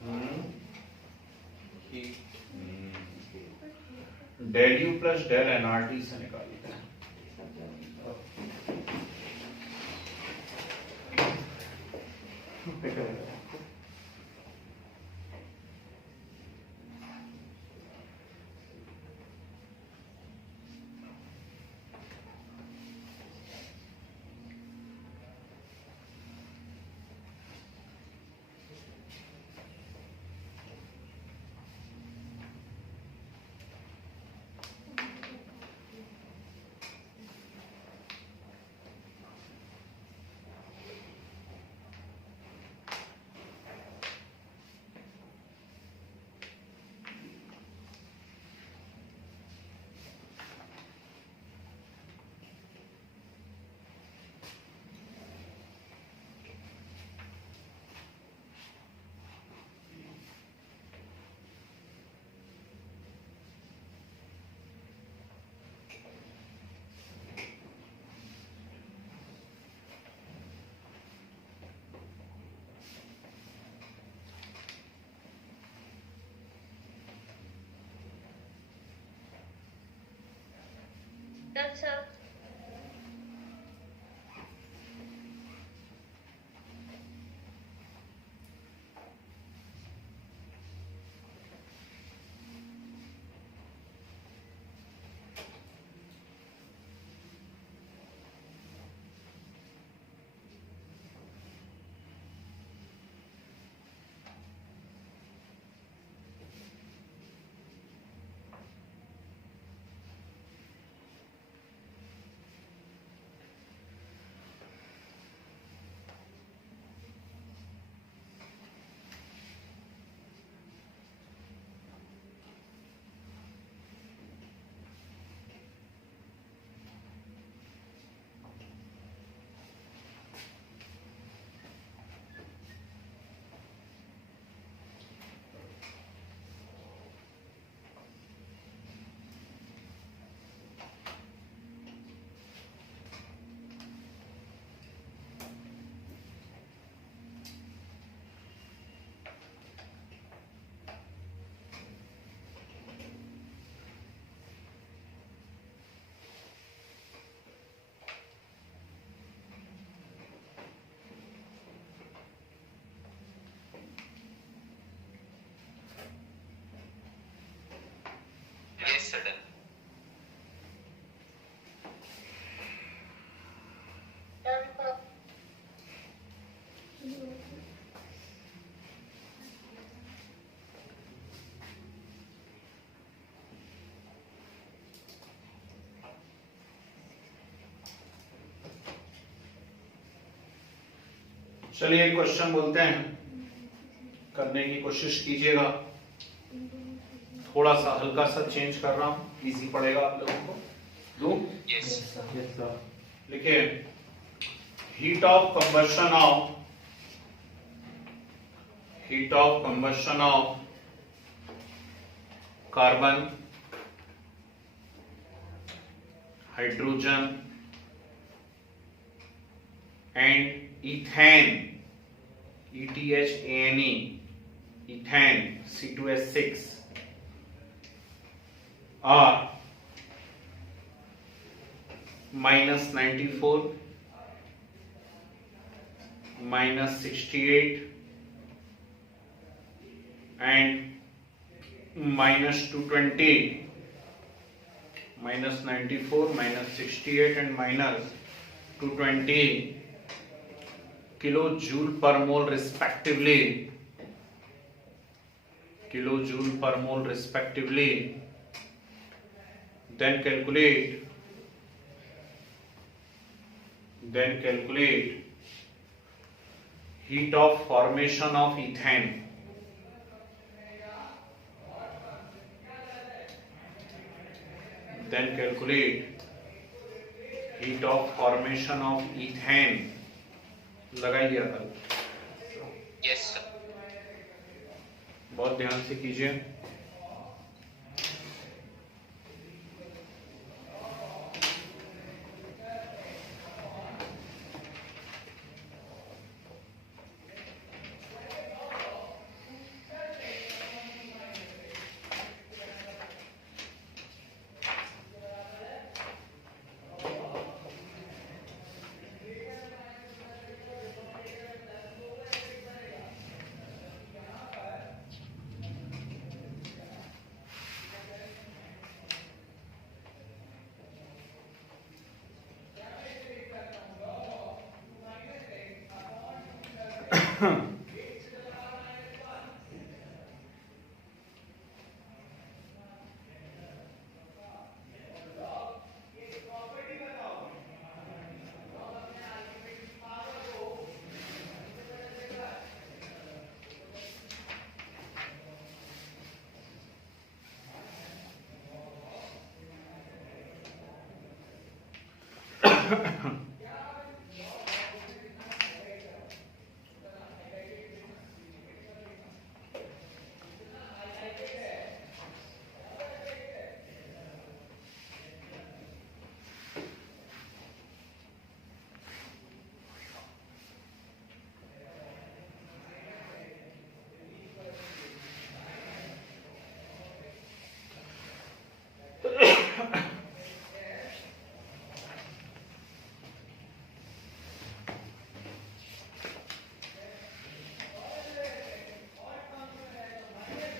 हैं? Del U plus del NRT से निकालते हैं। Yes, sir. चलिए क्वेश्चन बोलते हैं, करने की कोशिश कीजिएगा। थोड़ा सा हल्का सा चेंज कर रहा हूं, इजी पड़ेगा आप लोगों को। दो यस लिखिए, heat of combustion of carbon, hydrogen and ethane, ETHANE, ethane, C2H6 are -94, -68 and -220, -94, -68 and -220 kilojoule per mole respectively, kilojoule per mole respectively. Then calculate heat of formation of ethane. Then calculate heat of formation of ethane. लगाइए कल, yes sir. बहुत ध्यान से कीजिए।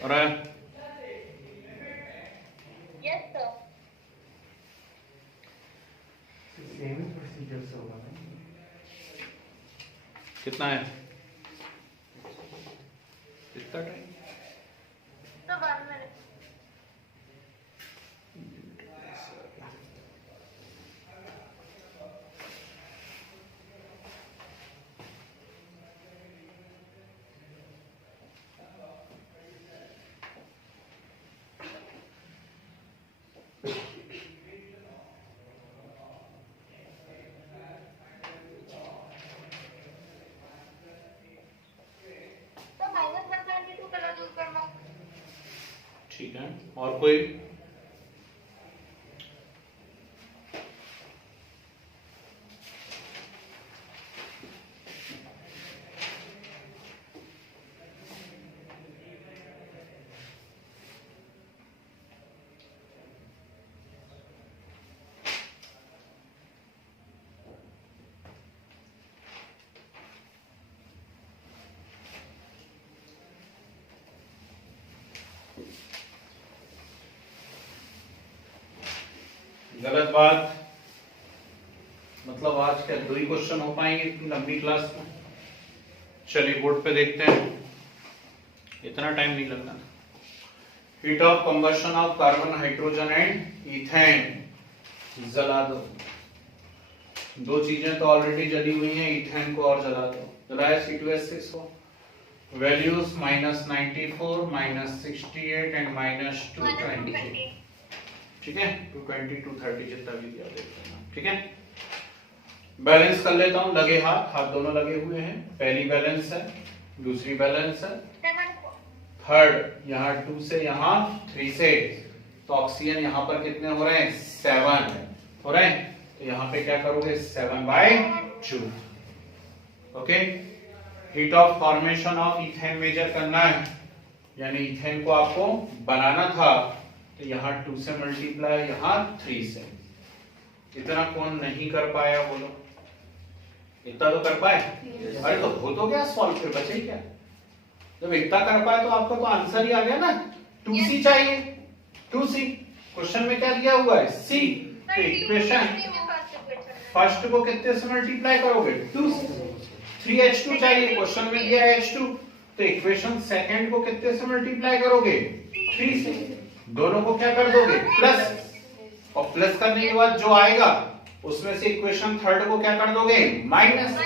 और yes sir. Same procedure से होगा ना? कितना है, कितना टाइम? तो 1 मिनट। तो -122 कलर यूज करना। ठीक है, और कोई? गलत बात, मतलब आज क्या 2 ही क्वेश्चन हो पाएंगे इतनी लंबी क्लास में? चलिए बोर्ड पे देखते हैं, इतना टाइम नहीं लगना। Heat of combustion of carbon, hydrogen and ethane, जला दो। दो चीजें तो ऑलरेडी जली हुई हैं, इथेन को और जला दो। जलाया C2H6 को। Values -94, -68 and -220। ठीक है, 220 230 जितना भी दिया देते हैं। ठीक है, बैलेंस कर लेता हूं। लगे हाथ, हाथ दोनों लगे हुए हैं। पहली बैलेंस है, दूसरी बैलेंस है, थर्ड यहाँ 2 से यहाँ 3 से, तो ऑक्सीजन यहाँ पर कितने हो रहे हैं 7 हो रहे हैं। तो यहाँ पे क्या करोगे 7/2। Okay, heat of formation of ethane measure करना है, यानी इथेन को आपको बनाना था, तो यहाँ 2 से मल्टीप्लाई, यहाँ 3 से। इतना कौन नहीं कर पाया बोलो? इतना तो कर पाए? अरे तो हो तो गया सॉल्व, फिर बचे क्या? जब इतना कर पाए तो आपका तो आंसर ही आ गया ना। 2C चाहिए, 2C। क्वेश्चन में क्या दिया हुआ है C। तो इक्वेशन फर्स्ट को कितने से मल्टीप्लाई करोगे 2 से। 3H2 चाहिए, क्वेश्चन में दिया है H2, तो इक्वेशन सेकंड को कितने से मल्टीप्लाई करोगे 3 से। दोनों को क्या कर दोगे प्लस, और प्लस करने के बाद जो आएगा उसमें से इक्वेशन थर्ड को क्या कर दोगे माइनस।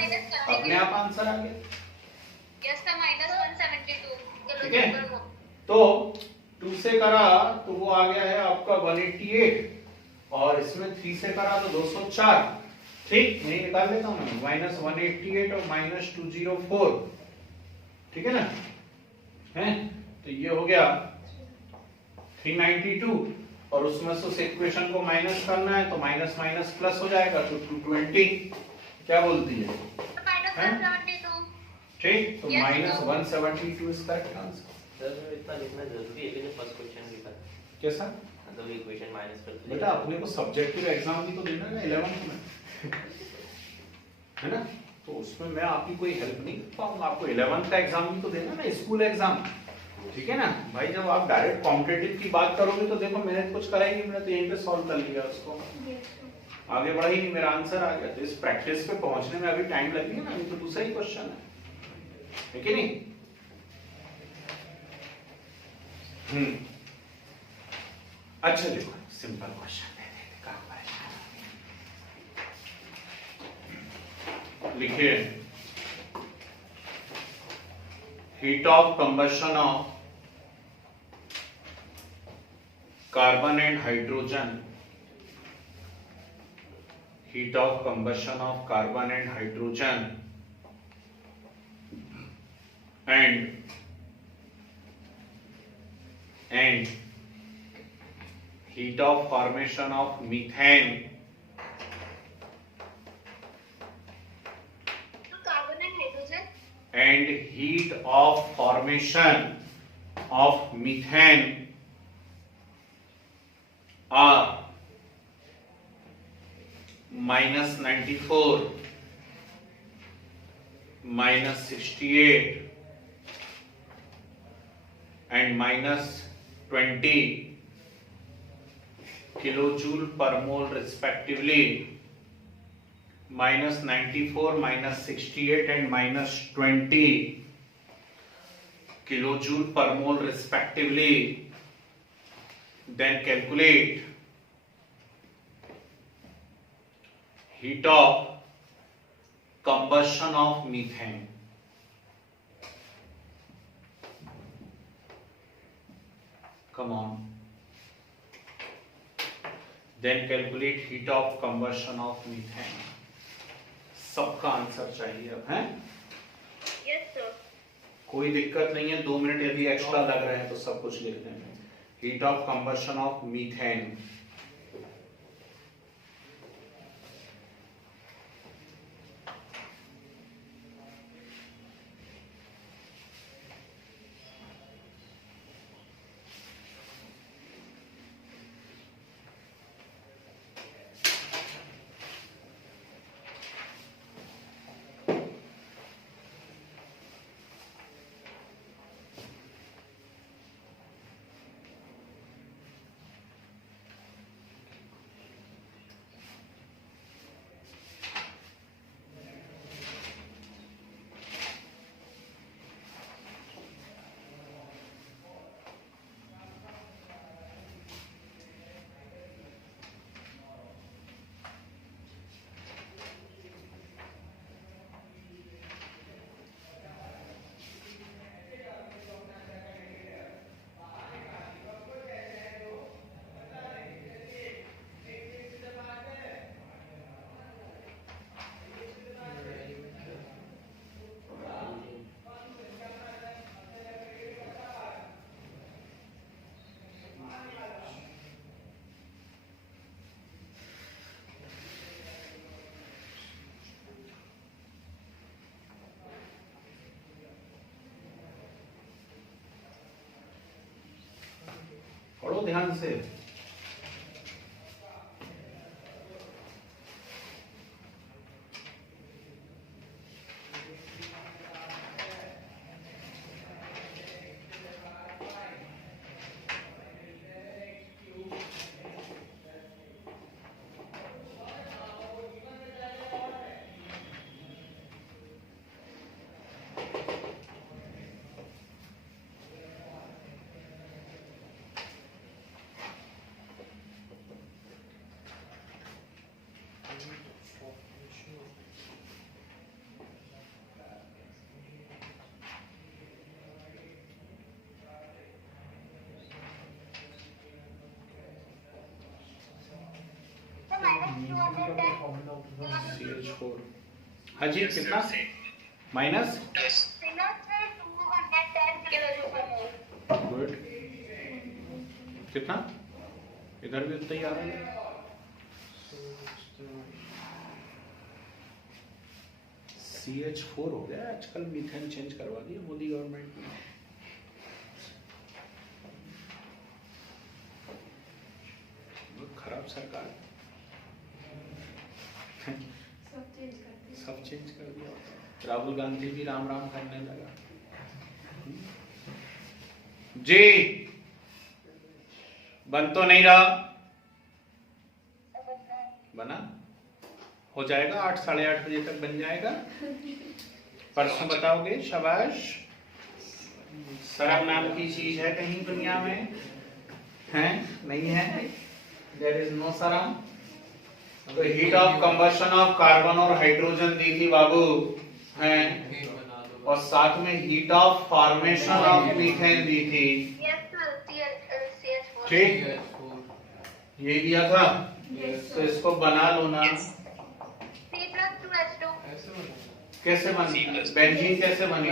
अपने आप आंसर आ गया। ठीक है, तो 2 से करा तो वो आ गया है आपका 188, और इसमें 3 से करा तो 204। ठीक, नहीं निकाल लेता हूं मैं, -188 और -204। ठीक है ना, है तो ये हो गया 392, और उसमें से उस इक्वेशन को माइनस करना है तो माइनस माइनस प्लस हो जाएगा, तो 220 क्या बोलती है? ठीक, तो -172 इज करेक्ट आंसर। सर इतना लिखना जरूरी है कि नहीं? फर्स्ट क्वेश्चन लिखा कैसा? मतलब इक्वेशन माइनस कर बेटा अपने को सब्जेक्टिव एग्जाम भी तो देना है ना 11th में, है ना? तो उसमें मैं आपकी कोई हेल्प नहीं कर पाऊंगा। आपको 11th का एग्जाम भी तो देना ना, स्कूल एग्जाम। ठीक है ना भाई, जब आप डायरेक्ट कॉम्पिटिटिव की बात करोगे तो देखो मैंने कुछ करा ही नहीं, मैंने तो यहीं पे सॉल्व कर लिया उसको, आगे बढ़ा ही नहीं, मेरा आंसर आ गया। तो इस प्रैक्टिस पे पहुंचने में अभी टाइम लगेगा ना, ये तो दूसरा ही क्वेश्चन है कि नहीं? अच्छा देखो, सिंपल क्वेश्चन लिखिए, heat of combustion of carbon and hydrogen, heat of combustion of carbon and hydrogen and heat of formation of methane and heat of formation of methane are -94, -68 and -20 kilojoule per mole respectively. -94, -68 and -20 kilojoule per mole respectively. Then calculate heat of combustion of methane. Come on. Then calculate heat of combustion of methane. सबका answer चाहिए अब, है? Yes, sir. कोई दिक्कत नहीं है, 2 minute यदि extra लग रहे हैं तो सब कुछ लिखने में। Heat of combustion of methane, पढ़ो ध्यान से। CH4 हाँ जी कितना माइनस गुड कितना इधर भी उतना ही आ रहा है। CH4 हो गया आजकल, मीथेन चेंज करवा दिया मोदी गवर्नमेंट ने। बहुत खराब सरकार, सब चेंज कर दिया। राहुल गांधी भी राम राम करने लगा। जी बन तो नहीं रहा, बना हो जाएगा 8 साढ़े 8 बजे तक बन जाएगा। परसों बताओगे? शाबाश। शर्म नाम की चीज है कहीं दुनिया में? है नहीं है? देयर इज नो शर्म। तो heat of combustion of carbon और हाइड्रोजन दी थी बाबू, हैं, और साथ में heat of formation of methane दी थी। ठीक, ये दिया था। तो इसको बना लो ना। कैसे बनी? बेंजीन कैसे बनी?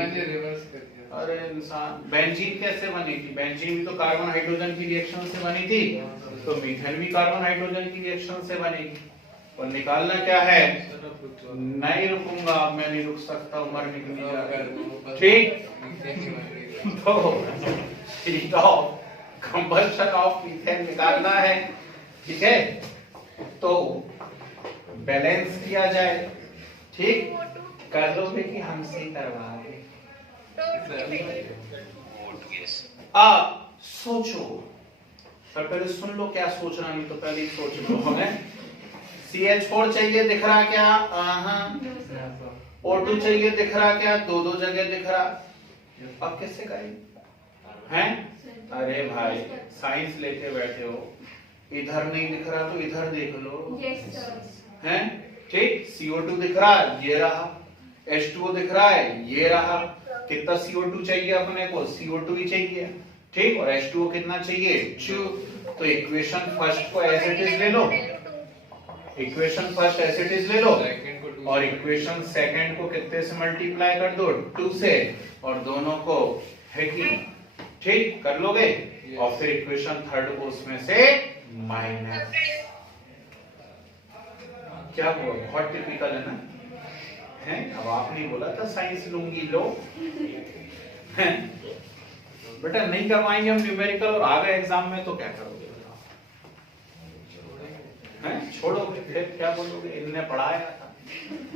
अरे इंसान, बेंजीन कैसे बनी थी? बेंजीन भी तो कार्बन हाइड्रोजन की रिएक्शन से बनी थी, तो मीथेन भी कार्बन हाइड्रोजन की रिएक्शन से बनेगी। और निकालना क्या है? नहीं रुकूंगा, मैं नहीं रुक सकता, उम्र निकली जा रही। ठीक, तो heat of combustion of methane निकालना है। ठीक है, तो बैलेंस किया जाए। ठीक, कर लोगे कि हमसे करवाओगे? सोचो, पर पहले सुन लो क्या सोचना, नहीं तो पहले ही सोच लो। हमें CH4 चाहिए, दिख रहा क्या? O2 चाहिए, दिख रहा क्या? दो जगह दिख रहा। अब कैसे करें? हैं? अरे भाई साइंस लेके बैठे हो, इधर नहीं दिख रहा तो इधर देख लो। हैं? ठीक, CO2 दिख रहा है, ये रहा। H2O दिख रहा है, ये रहा। कितना CO2 चाहिए अपने को? CO2 ही चाहिए। ठीक, और H2O कितना चाहिए? 2। तो इक्वेशन फर्स्ट को एज इट इज ले लो, equation first as it is ले लो, और इक्वेशन सेकंड को कितने से मल्टीप्लाई कर दो? 2 से, और दोनों को है कि ठीक कर लोगे। और फिर इक्वेशन थर्ड को उसमें से माइनस। क्या हुआ? बहुत टिपिकल है ना? है, अब आपने बोला था साइंस लूंगी, लो। हैं? बेटा नहीं करवाएंगे हम न्यूमेरिकल और आ गए एग्जाम में तो क्या करोगे? हैं? छोड़ोगे, फिर क्या बोलोगे? इनने पढ़ाया था,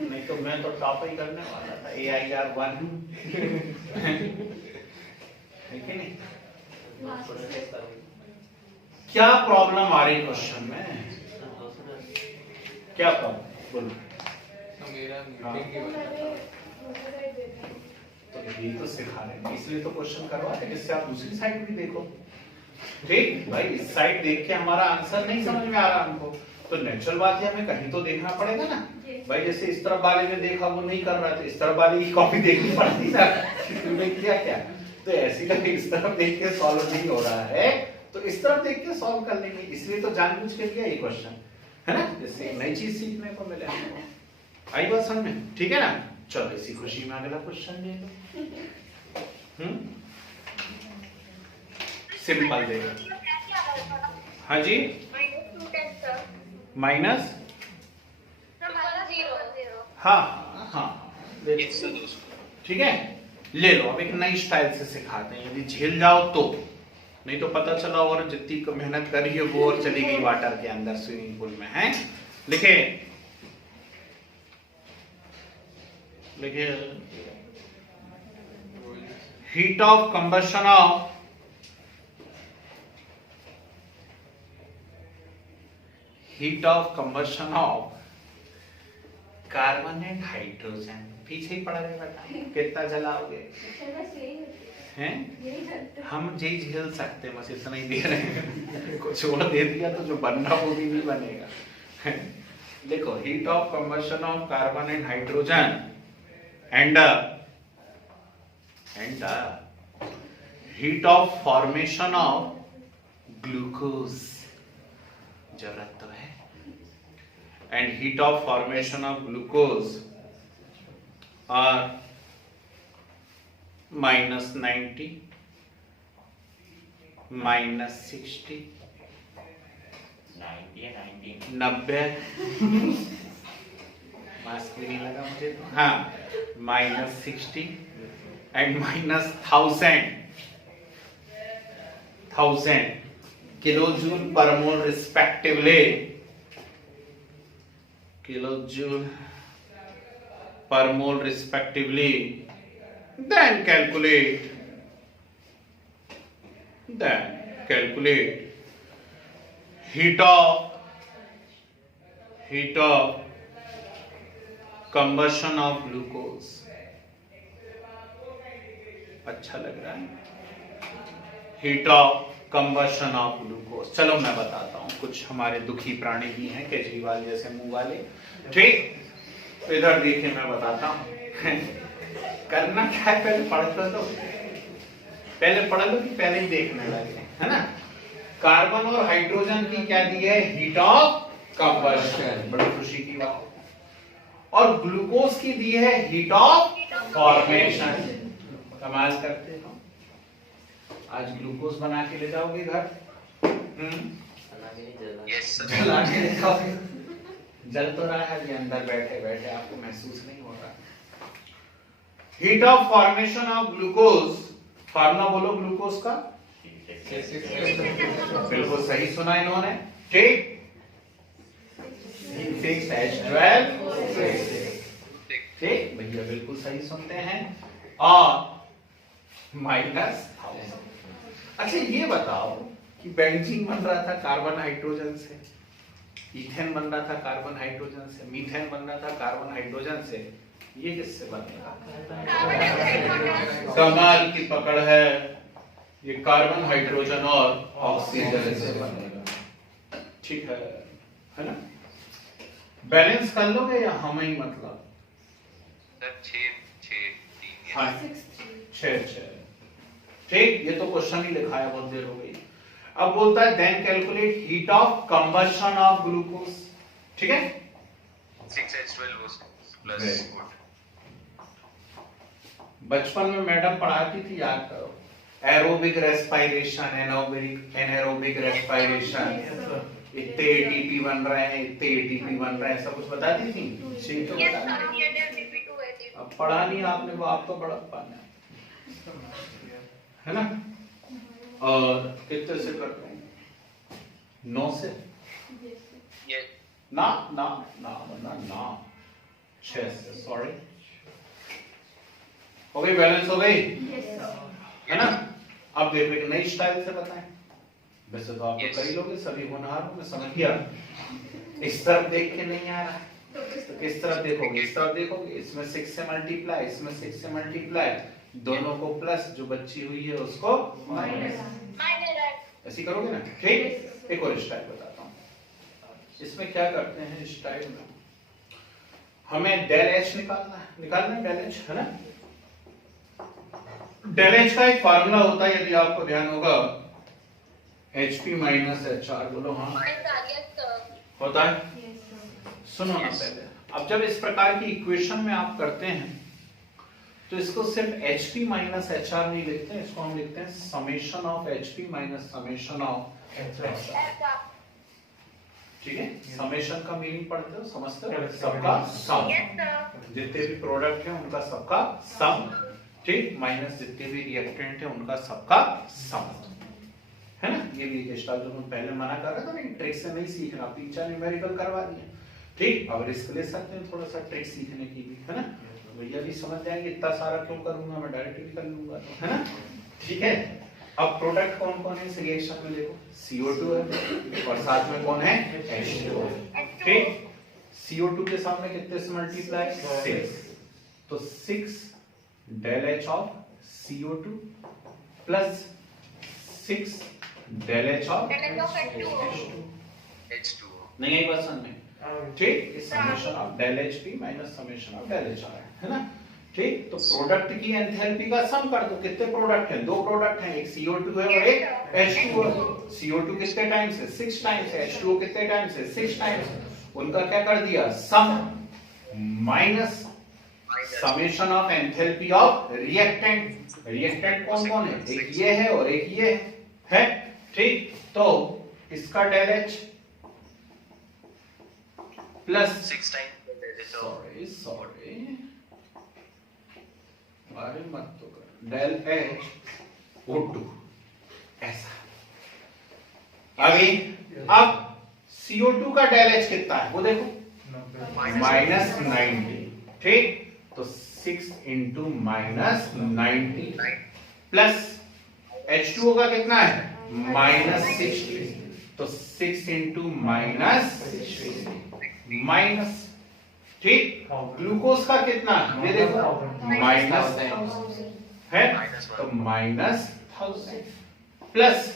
नहीं तो मैं तो टॉप ही करने वाला था। AIR1 है कि नहीं? क्या प्रॉब्लम आ रही क्वेश्चन में? क्या प्रॉब्लम बोलो? तो ये तो सिखा रहे हैं, इसलिए तो क्वेश्चन करवा रहे हैं, इससे आप दूसरी साइड भी देखो। ठीक भाई, इस साइड देख के हमारा आंसर नहीं समझ में आ रहा हमको, तो नेचुरल बात है हमें कहीं तो देखना पड़ेगा ना भाई। जैसे इस तरफ वाले ने देखा वो नहीं कर रहा था, इस तरफ वाले की कॉपी देखनी पड़ती ना, तुमने किया क्या? तो ऐसी कभी इस तरफ देख के सॉल्व नहीं हो रहा है, तो इस तरफ देख के सॉल्व कर लेंगे। इसलिए तो जानबूझ के लिया ये क्वेश्चन, है ना, जिससे नई चीज सीखने को मिले हमको। आई बात समझ में? ठीक है ना? चलो इसी खुशी में अगला क्वेश्चन ले लो। सिंपल देगा। हाँ जी, माइनस, हाँ हाँ ठीक है, ले लो। अब एक नई स्टाइल से सिखाते हैं, यदि झेल जाओ तो नहीं तो पता चला और जितनी मेहनत करी है वो और चली गई वाटर के अंदर स्विमिंग पूल में है। लिखे लिखे heat of combustion of carbon and hydrogen. पीछे ही पड़ा रहेगा, कितना जलाओगे हैं? हम जी झेल सकते हैं, बस इतना ही दे रहे हैं। कुछ और दे दिया तो जो बनना वो भी नहीं बनेगा। देखो heat of combustion of carbon and hydrogen and heat of formation of glucose, जरूरत तो है, and heat of formation of glucose are -90, -60, 90 mask भी नहीं लगा मुझे तो, हाँ, -60 and -1000 kilojoule per mole respectively, kilojoule per mole respectively, then calculate heat of combustion of glucose। अच्छा लग रहा है, heat of combustion of glucose. चलो मैं बताता हूं, कुछ हमारे दुखी प्राणी भी हैं केजरीवाल जैसे मुंह वाले, ठीक? इधर देखिए मैं बताता हूं। करना क्या है, पहले पढ़ लो, पहले पढ़ लो कि पहले ही देखने लगे, है ना? कार्बन और हाइड्रोजन की क्या दी है? हीट ऑफ कंबशन, बड़ी खुशी की बात। और ग्लूकोज की दी है हीट ऑफ फॉर्मेशन। कमाल करते हो, आज ग्लूकोज बना के ले जाओगे घर? Yes sir. जला के ले जाओगे? जल तो रहा है अभी अंदर बैठे बैठे, आपको महसूस नहीं हो रहा। Heat of formation of glucose, formula बोलो ग्लूकोज का। बिल्कुल सही सुना इन्होंने, ठीक? 6H12, ठीक भैया, बिल्कुल सही सुनते हैं। और -1000। अच्छा ये बताओ कि बेंजीन बन रहा था कार्बन हाइड्रोजन से, इथेन बन रहा था कार्बन हाइड्रोजन से, मीथेन बन रहा था कार्बन हाइड्रोजन से, ये किससे बनेगा? कमाल की पकड़ है, ये कार्बन हाइड्रोजन और ऑक्सीजन से बनेगा, ठीक है ना? बैलेंस कर लोगे या हम ही मतलब? सर 6 हाँ 6, ठीक? ये तो क्वेश्चन ही लिखा है, बहुत देर हो गई। अब बोलता है then calculate heat of combustion of glucose, ठीक है? 6H12 प्लस बचपन में मैडम पढ़ाती थी, याद करो, एरोबिक रेस्पिरेशन, एनारोबिक रेस्पिरेशन, इतने एटीपी बन रहे हैं, इतने एटीपी बन रहे हैं, सब कुछ बताती थी। ठीक तो बता, अब पढ़ा नहीं आपने, वो आपको बड़प्पन है ना? और कितने से करते हैं? 9 से? ना ना ना ना ना 6 से, सॉरी। हो गई, बैलेंस हो गई, है ना? अब देखो एक नई स्टाइल से बताएं। वैसे तो आप तो कर ही लोगे, सभी होनहारों में समझ गया। इस तरफ देख के नहीं आ रहा तो किस तरफ देखोगे? इस तरफ देखोगे, इसमें 6 से मल्टीप्लाई, इसमें 6 से मल्टीप्लाई, दोनों को प्लस, जो बची हुई है उसको माइनस, ऐसी करोगे ना, ठीक? एक और स्टाइल बताता हूँ, इसमें क्या करते हैं स्टाइल में, हमें डेल एच निकालना है डेल एच, है ना? डेल एच का एक फार्मूला होता है, यदि आपको ध्यान होगा, HP माइनस HR, बोलो हाँ, होता है। सुनो ना पहले, अब जब इस प्रकार की इक्वेशन में आप करते हैं तो इसको सिर्फ HP माइनस HR नहीं लिखते हैं, इसको हम लिखते हैं summation of HP minus summation of HR, ठीक है? समेशन का मीनिंग पढ़ते हो, समझते हो? सबका सम, जितने भी प्रोडक्ट हैं उनका सबका सम, ठीक? माइनस जितने भी रिएक्टेंट हैं उनका सबका सम, ये भी एक स्टाइल जो मैं पहले मना कर रहा था ना, ट्रिक से नहीं सीखना, 3-4 न्यूमेरिकल करवा दिए, ठीक। अब रिस्क ले सकते हैं थोड़ा सा ट्रिक सीखने की भी, है ना। भैया भी समझ जाएंगे इतना सारा क्यों करूंगा, मैं डायरेक्ट ही कर लूंगा, है ना, ठीक है। अब प्रोडक्ट कौन कौन है इस रिएक्शन में, देखो CO2 है और साथ में कौन है, H2O, ठीक। CO2 के सामने कितने से मल्टीप्लाई, 6, तो 6 del H of CO2 plus 6 del H of H2O नहीं आई बात समझ में, ठीक। इस summation of del HP minus summation of del H आ रहा है ना, ठीक। तो प्रोडक्ट की एंथैल्पी का सम कर दो, कितने प्रोडक्ट हैं, 2 प्रोडक्ट हैं, एक CO2 है और एक H2O है। CO2 कितने टाइम्स है, 6 टाइम्स है, H2O कितने टाइम्स है, 6 टाइम्स, उनका क्या कर दिया, sum minus summation of enthalpy of reactant. Reactant कौन कौन है, एक ये है और एक ये है, ठीक। तो इसका del H plus 6 times, sorry अरे मत तो कर, del H O2 ऐसा। अभी अब CO2 का del H कितना है वो देखो, माइनस 90, ठीक। तो 6 इंटू माइनस 90 प्लस H2O का कितना है, माइनस 60, तो 6 इंटू माइनस 60 माइनस, ठीक। ग्लूकोज का कितना, ये देखो माइनस है, तो माइनस 1000 प्लस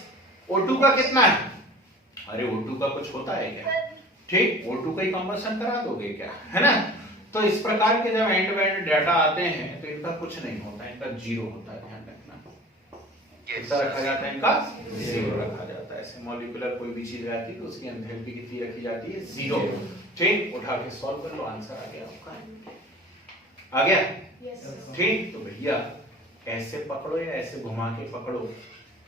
O2 का कितना है, अरे O2 का कुछ होता है क्या, ठीक। O2 का ही कंबशन करा दोगे क्या, है ना। तो इस प्रकार के जब एंड वेंड डाटा आते हैं तो इनका कुछ नहीं होता है, इनका 0 होता है, ध्यान रखना। कितना रखा जाता है, इनका 0 रखा जाता है। ऐसे मॉलिक्यूलर कोई भी चीज रहती है तो उसकी एंथैल्पी कितनी रखी जाती है, 0, ठीक। उठा के सॉल्व कर लो, आंसर आ गया आपका, आ गया, ठीक। तो भैया ऐसे पकड़ो या ऐसे घुमा के पकड़ो,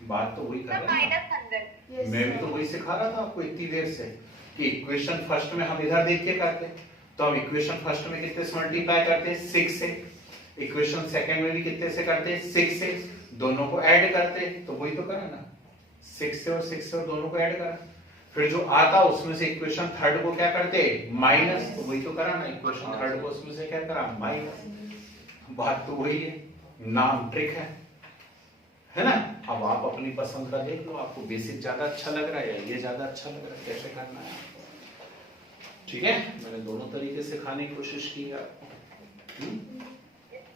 बात तो वही कर रहे हैं, मैं भी तो वही सिखा रहा था आपको इतनी देर से कि इक्वेशन फर्स्ट में हम इधर देख के करते, तो हम इक्वेशन फर्स्ट में कितने से मल्टीप्लाई करते हैं, 6 से, इक्वेशन सेकंड में भी कितने से करते हैं, 6 से, दोनों को ऐड करते हैं, तो वही तो करा ना, 6 से और दोनों को ऐड करा, फिर जो आता उसमें से इक्वेशन थर्ड को क्या करते हैं, माइनस, तो वही तो करा ना, इक्वेशन थर्ड को उसमें से क्या करा, माइनस, बात तो वही है, नाम ट्रिक है ना। अब आप अपनी पसंद का देख लो, आपको बेसिक ज्यादा अच्छा लग रहा है या ये ज्यादा अच्छा लग रहा है, कैसे करना है, ठीक है। मैंने दोनों तरीके से खाने की कोशिश की है।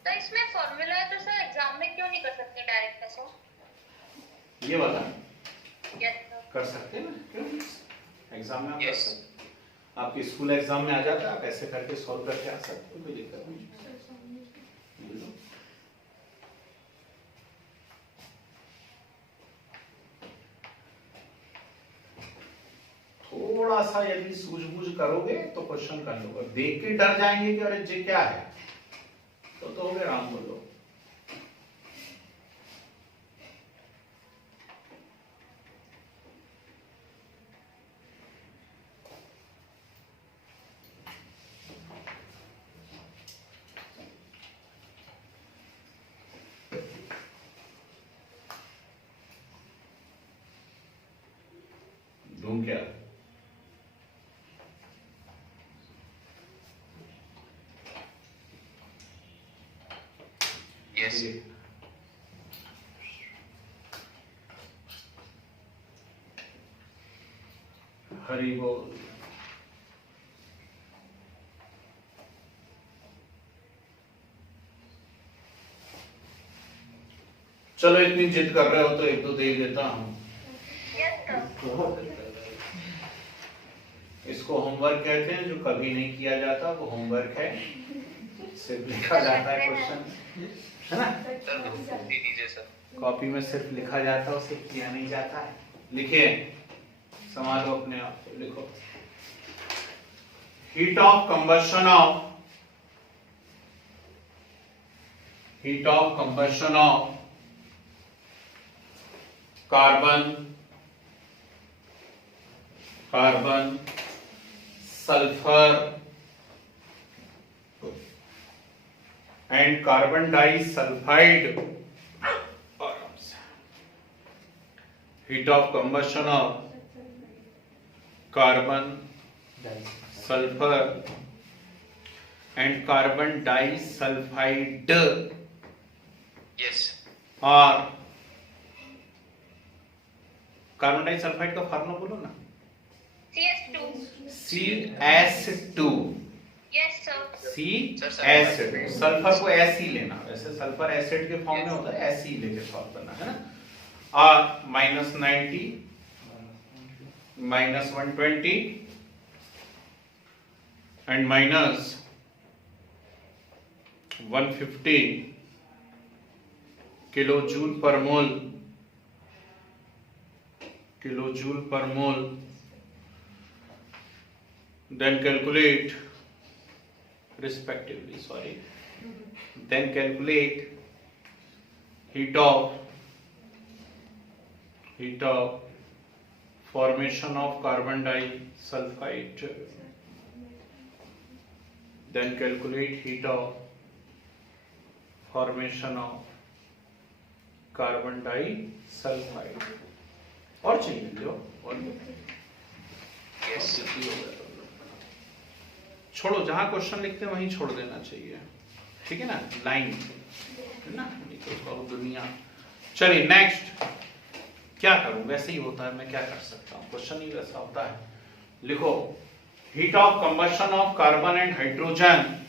तो इसमें फॉर्मूला है तो सर एग्जाम में क्यों नहीं कर सकते डायरेक्ट ऐसा, ये वाला यस सर, कर सकते हैं ना, क्यों एग्जाम में आप कर Yes. सकते, आपके स्कूल एग्जाम में आ जाता है, आप ऐसे करके सॉल्व करके आ सकते हो, कोई दिक्कत नहीं। थोड़ा सा यदि सूझबूझ करोगे तो क्वेश्चन कर लोगे, देख के डर जाएंगे कि अरे जी क्या है, तो हो गया, राम बोलो। दूं क्या, Yes. हरि बोल। चलो इतनी जिद कर रहे हो तो एक दो दे देता हूं। यस सर, इसको होमवर्क कहते हैं, जो कभी नहीं किया जाता वो होमवर्क है, सिर्फ लिखा जाता है क्वेश्चन, है ना, सर दे दीजिए सर। कॉपी में सिर्फ लिखा जाता है, उसे किया नहीं जाता है। लिखिए, संभालो अपने आप को, लिखो, heat of combustion of carbon sulphur and carbon disulphide heat of combustion of carbon, sulfur and carbon disulfide Yes. और कार्बन डाइसल्फाइड का फार्मूला बोलो ना, CS2. CS2। Yes, sir. CS2, sulphur को एस ही लेना, वैसे सल्फर एसिड के form में होता है, एस ही लेके सॉल्व करना है ना। और -90 -120 and -150 kilojoule per mole, kilojoule per mole. Then calculate respectively, then calculate heat of formation of carbon disulfide, then calculate heat of formation of carbon disulfide। और चाहिए जो और Yes. छोड़ो, जहां क्वेश्चन लिखते हैं वहीं छोड़ देना चाहिए, ठीक है ना, लाइन है ना, नहीं तो बहुत दुनिया। चलिए नेक्स्ट, क्या करूं, वैसे ही होता है, मैं क्या कर सकता हूं, क्वेश्चन ही वैसा होता है। लिखो heat of combustion of carbon and hydrogen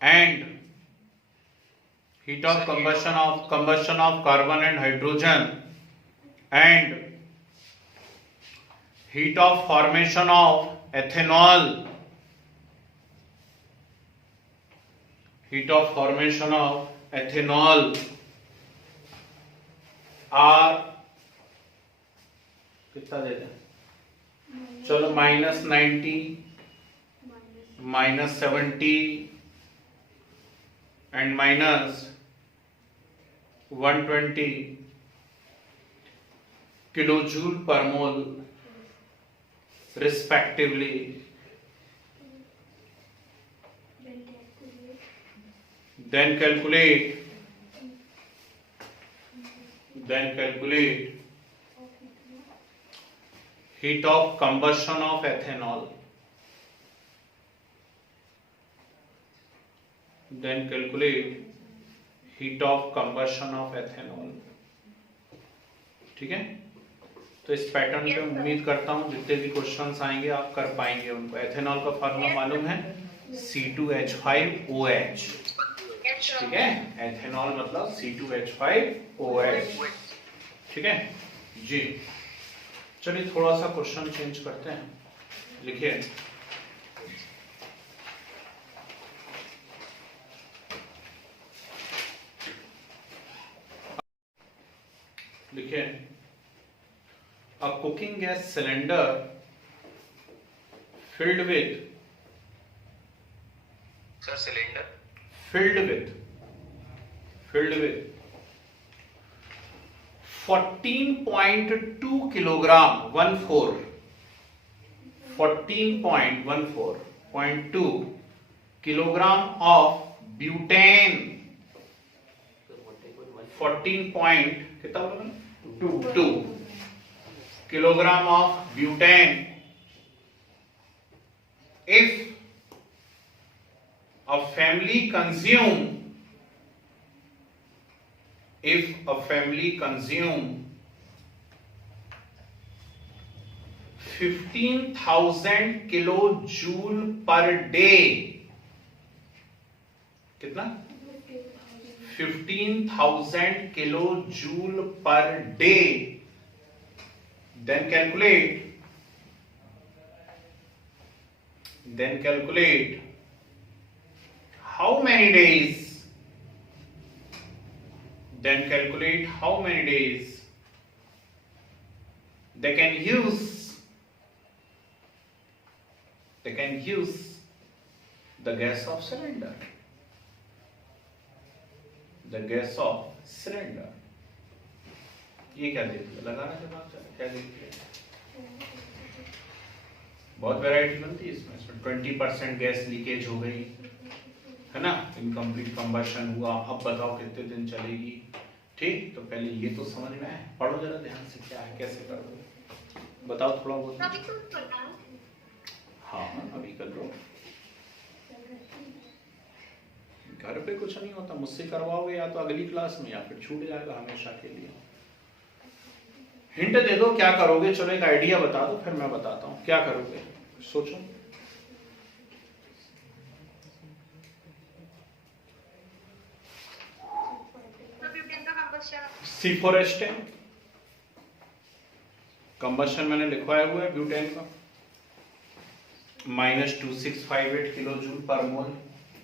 and heat of combustion of carbon and hydrogen and heat of formation of ethanol, heat of formation of ethanol are कितना दे दें, चलो -90 -70 and -120 kilojoule per mole respectively, then calculate heat of combustion of ethanol, then calculate heat of combustion of ethanol। ठीक है, तो इस pattern पे उम्मीद करता हूँ जितने भी क्वेश्चंस आएंगे आप कर पाएंगे उनको। एथेनॉल का फार्मूला मालूम है, C2H5OH, ठीक है, एथेनॉल मतलब C2H5OH, ठीक है जी। चलिए थोड़ा सा क्वेश्चन चेंज करते हैं, लिखिए a cooking gas cylinder filled with Sir, cylinder. filled with 14.2 kilogram 14.2 kilogram of butane, 14 point कितना बोला मैंने, 2 kilogram of butane if a family consume 15,000 kilojoule per day, कितना, 15,000 kilojoule per day, then calculate how many days, they can use the gas of cylinder, ये क्या देती है, लगाना दिमाग चला, क्या देती है, बहुत वैरायटी बनती है इसमें 20% गैस लीकेज हो गई है ना, इनकम्प्लीट कंबशन हुआ, अब बताओ कितने दिन चलेगी। ठीक, तो पहले ये तो समझ में आए, पढ़ो जरा ध्यान से क्या है, कैसे करोगे बताओ थोड़ा बहुत। अभी तो पता है। हाँ अभी कर लो, घर पे कुछ नहीं होता, मुझसे करवाओगे या तो अगली क्लास में या फिर छूट जाएगा हमेशा के लिए। हिंट दे दो क्या करोगे, चलो एक आइडिया बता दो फिर मैं बताता हूँ क्या करोगे, सोचो। तो ब्यूटेन का कंबस्शन C4H10 कंबस्शन मैंने लिखवाया हुआ है ब्यूटेन का, -2658 किलो जूल पर मोल।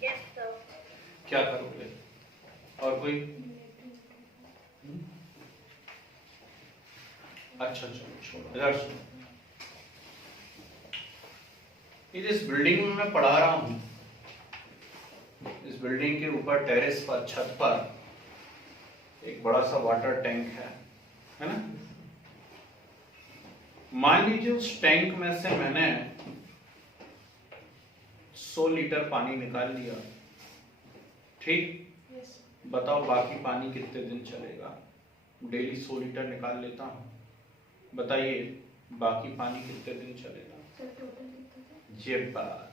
Yes sir. क्या करोगे और कोई? अच्छा चलो छोड़ो, इधर सुनो, ये जिस बिल्डिंग में मैं पढ़ा रहा हूं, इस बिल्डिंग के ऊपर टेरेस पर छत पर एक बड़ा सा वाटर टैंक है ना। मान लीजिए उस टैंक में से मैंने 100 लीटर पानी निकाल लिया, ठीक। बताओ बाकी पानी कितने दिन चलेगा। डेली 100 लीटर निकाल लेता हूं, बताइए बाकी पानी कितने दिन चलेगा। ये बात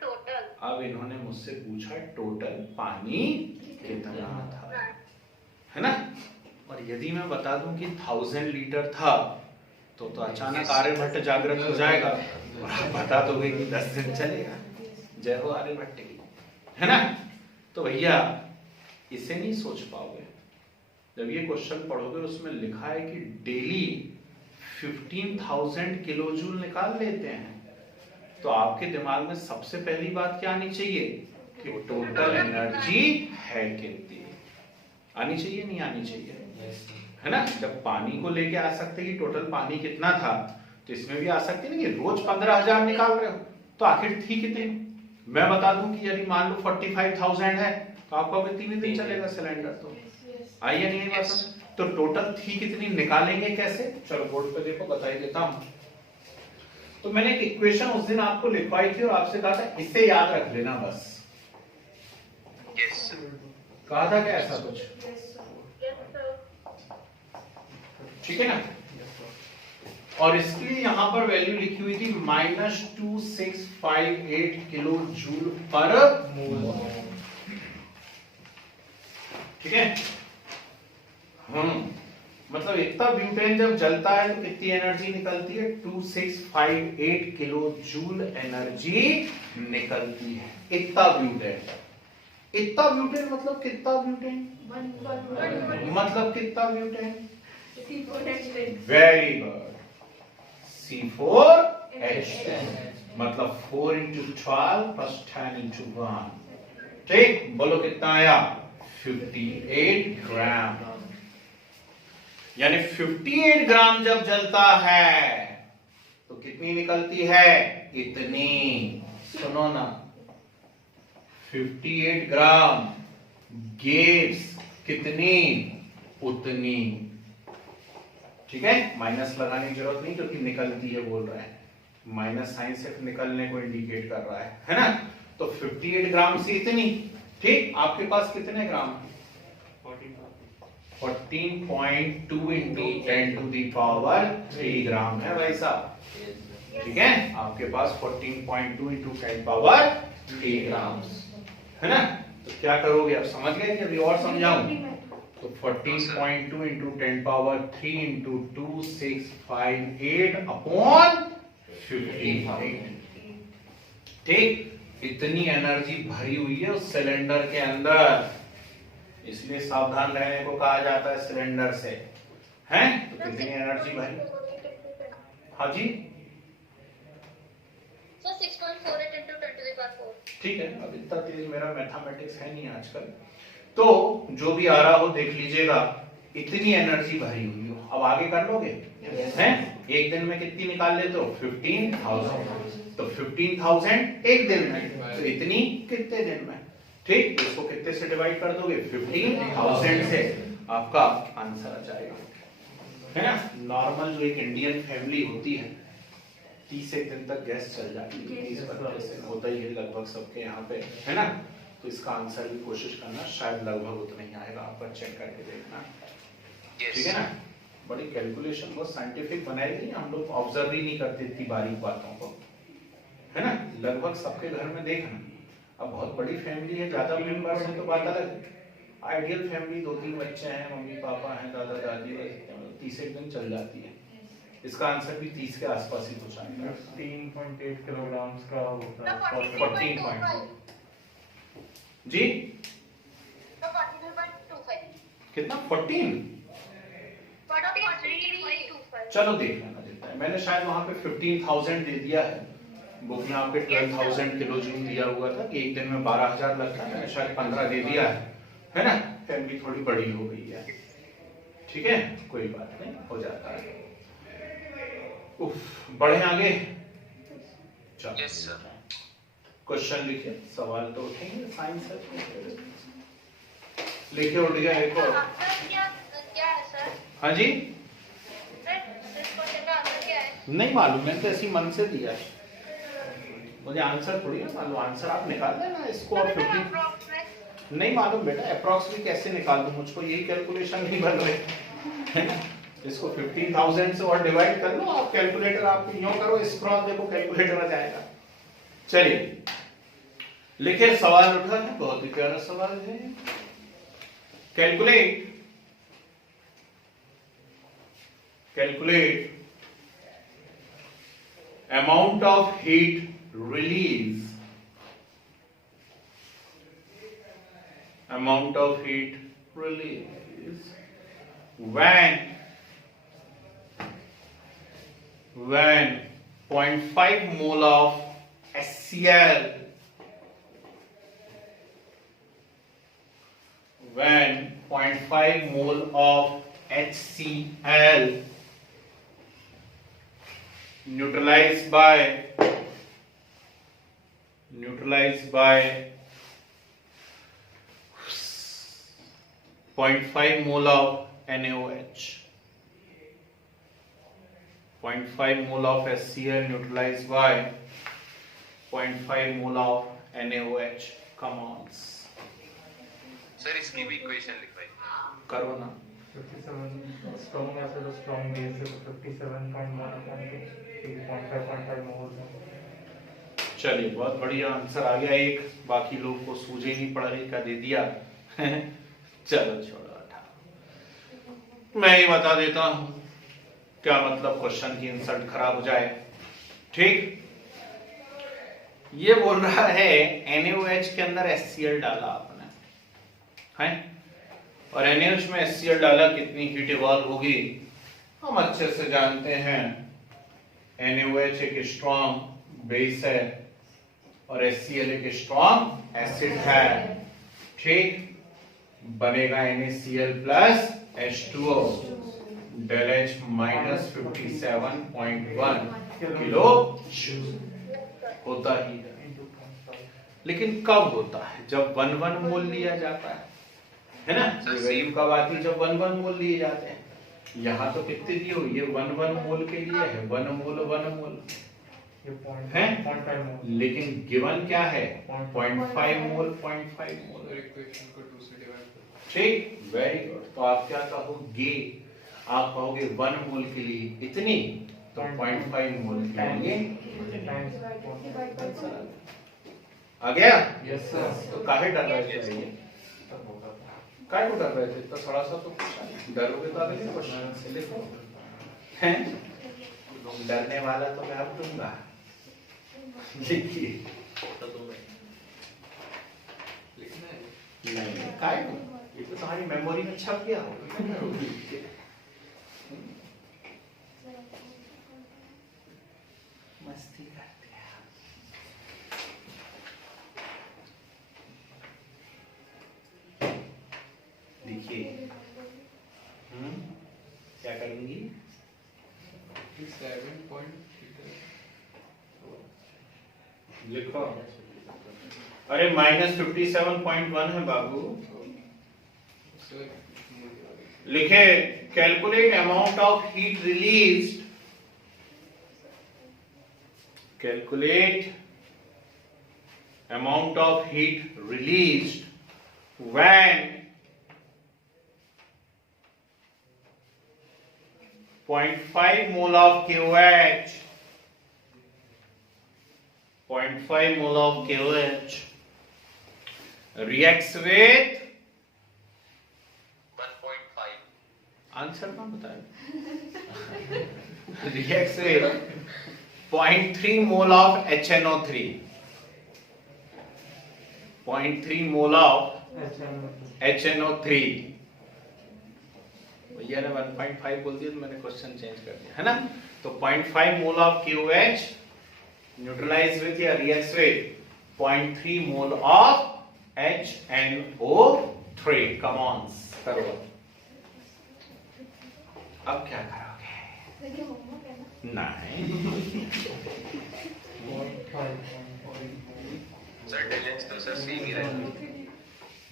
टोटल। अब इन्होंने मुझसे पूछा टोटल पानी कितना था, है ना। और यदि मैं बता दूं कि 1000 लीटर था तो अचानक आर्यभट्ट जागृत हो जाएगा और आप बता दोगे कि 10 दिन चलेगा। जय हो आर्यभट्ट की, है ना। तो भैया इसे नहीं सोच पाओगे। जब ये क्वेश्चन पढ़ोगे उसमें लिखा है कि डेली 15,000 किलो जूल निकाल लेते हैं, तो आपके दिमाग में सबसे पहली बात क्या आनी चाहिए कि टोटल एनर्जी है कितनी, आनी चाहिए नहीं आनी चाहिए, है ना। जब पानी को लेके आ सकते कि टोटल पानी कितना था, तो इसमें भी आ सकती है ना कि रोज 15,000 निकाल रहे हो तो आखिर थी कितनी। मैं बता दूं कि यदि मान लो 45,000 है तो आपका कितनी दिन चलेगा सिलेंडर। तो आइए नहीं बात, तो टोटल थी कितनी निकालेंगे कैसे, चलो बोर्ड पे देखो बता ही देता हूं। तो मैंने एक इक्वेशन उस दिन आपको लिखवाई थी और आपसे कहा था इसे याद रख लेना बस। यस कहा था क्या ऐसा कुछ, ठीक है ना। और इसके लिए यहां पर वैल्यू लिखी हुई थी -2658 किलो जूल पर मोल, ठीक है। मतलब इतना ब्यूटेन जब जलता है तो कितनी एनर्जी निकलती है, 2658 किलो जूल एनर्जी निकलती है। इतना ब्यूटेन, इतना ब्यूटेन मतलब कितना ब्यूटेन, मतलब कितना ब्यूटेन, वेरी गुड, C4H10 मतलब 4 × 12 + 10 × 1, ठीक। बोलो कितना आया, 58 ग्राम। यानी 58 ग्राम जब जलता है तो कितनी निकलती है, इतनी। सुनो ना, 58 ग्राम गिव्स कितनी, उतनी, ठीक है। माइनस लगाने की जरूरत नहीं क्योंकि निकलती है बोल रहा है, माइनस साइन सिर्फ निकलने को इंडिकेट कर रहा है ना। तो 58 ग्राम से इतनी, ठीक। आपके पास कितने ग्राम, 14.2 × 10⁻³ ग्राम है भाई साहब, ठीक है। आपके पास 14.2 × 10⁻³ ग्राम है ना। तो क्या करोगे, आप समझ गए कि अभी और समझाऊं। तो 14.2 × 10⁻³ × 2658 अपॉन 58, ठीक। इतनी एनर्जी भरी हुई है उस सिलेंडर के अंदर, इसलिए सावधान रहने को कहा जाता है सिलेंडर से, हैं। तो कितनी एनर्जी भरी, हाँ जी, सर 6.48 × 10⁻⁴। ठीक है। अब इतना तेज मेरा मैथमेटिक्स है नहीं आजकल, तो जो भी आ रहा हो देख लीजिएगा। इतनी एनर्जी भरी हुई हो, अब आगे कर लोगे, हैं। एक दिन में कितनी निकाल लेते हो, 15,000, तो 15,000 एक दिन में, तो इतनी कितने दिन में, ठीक। इसको कितने से डिवाइड कर दोगे, 15,000 से, आपका आंसर आ जाएगा, है ना। नॉर्मल जो एक इंडियन फैमिली होती है, 30 एक दिन तक गैस चल जाती है, Yes, 30-32 sir. दिन होता ही है लगभग सबके यहाँ पे, है ना। तो इसका आंसर भी कोशिश करना, शायद लगभग उतना ही आएगा, आप पर चेक करके देखना, ठीक है ना। बड़ी कैलकुलेशन बहुत साइंटिफिक बनाई गई, हम लोग ऑब्जर्व ही नहीं करते इतनी बारीक बातों को, है ना। लगभग सबके घर में देखना, अब बहुत बड़ी फैमिली है, ज्यादा मेंबर्स हैं तो बात अलग है। आइडियल फैमिली 2-3 बच्चे हैं, मम्मी पापा हैं, दादा दादी, 30 एक दिन चल जाती है। इसका आंसर भी 30 के आसपास ही कुछ आएगा। 15.8 किलोग्राम का होता है। 14 जी तो 43.25 कितना 14? 43.25 चलो देख लेना देता है, मैंने शायद वहां पे 15,000 दे दिया है, बुक यहाँ पे 12,000 किलो जून दिया हुआ था कि एक दिन में 12,000 लगता है, मैंने शायद 15 दे दिया है ना। फैमिली थोड़ी बड़ी हो गई है, ठीक है, कोई बात नहीं, हो जाता है। उफ, बढ़े आगे, चलो यस सर। क्वेश्चन लिखिए, सवाल तो उठेंगे, साइंस है, लिखिए उठ गया एक और। क्या है सर? हाँ जी, सर इस क्वेश्चन का आंसर क्या है? नहीं मालूम, मैंने तो ऐसी मन से दिया है, मुझे आंसर थोड़ी ना मालूम, आंसर आप निकाल देना इसको। और 50 नहीं मालूम बेटा, अप्रॉक्स भी कैसे निकाल दूं, मुझको यही कैलकुलेशन नहीं बन रहे, है ना। इसको 15,000 से और डिवाइड कर लो आप, कैलकुलेटर आप यूं करो, इस क्रॉस देखो कैलकुलेटर आ जाएगा। चलिए लिखे, सवाल उठा है, बहुत ही प्यारा सवाल है। Calculate amount of heat release, amount of heat release when 0.5 mole of HCl, when 0.5 mole of HCl neutralized by 0.5 mole of NaOH, 0.5 mole of HCl neutralized by 0.5 mole of NaOH compounds। Sir इसकी भी equation लिखवाइए। करो ना। 57 strong acid और strong base है, 57.1 upon 3.5 मोल। चलिए बहुत बढ़िया answer आ गया एक, बाकी लोग को सूझे ही नहीं, पढ़ने का दे दिया। चलो छोड़ो, हटाओ, मैं ही बता देता हूं क्या मतलब क्वेश्चन की इंसल्ट खराब हो जाए, ठीक। ये बोल रहा है NaOH के अंदर HCl डाला आपने, है, और NaOH में HCl डाला, कितनी हीट इवॉल्व होगी हम अच्छे से जानते हैं। NaOH एक स्ट्रॉन्ग बेस है और HCl एक स्ट्रॉन्ग एसिड है, ठीक। बनेगा NaCl plus H2O, del H minus 57.1 kilo होता ही है। लेकिन कब होता है? जब 1 मोल लिया जाता है ना। वैल्यू कब आती है? जब 1 मोल लिए जाते हैं। यहाँ तो कितने दिए हो? ये 1 मोल के लिए है, 1 मोल है, लेकिन गिवन क्या है? 0.5 मोल, 0.5 मोल। इक्वेशन को 2 से डिवाइड करो। ठीक, वेरी गुड। तो आप क्या कहोगे? आप कहोगे 1 मोल के लिए इतनी, तो 0.5 मोल के लिए आ गया। Yes sir. तो काहे डर रहे थे? काहे को डर रहे थे? तो थोड़ा सा तो पूछा, डरोगे तो आगे क्वेश्चन से लिखो, हैं? डरने वाला तो मैं अब दूंगा। देखिए तो तुम लिखना है। नहीं, काहे को? ये तो तुम्हारी मेमोरी में छप गया होगा। मस्ती करते हैं। देखिए, क्या करेंगी? 7.3 लिखो। अरे -57.1 है बाबू। लिखे, calculate amount of heat released Calculate amount of heat released when 0.5 mole of KOH 0.5 mole of KOH reacts with 1.5. Answer कौन बताए? reacts with 0.3 mole of HNO3 0.3 mole of HNO3 भैया ने 1.5 बोल दिया तो मैंने क्वेश्चन चेंज कर दिया है ना। तो 0.5 mole of KOH neutralize with या reacts with 0.3 mole of HNO3। Come on करो। अब क्या करोगे? नहीं सर डेल एच तो सर सेम ही रहेगा।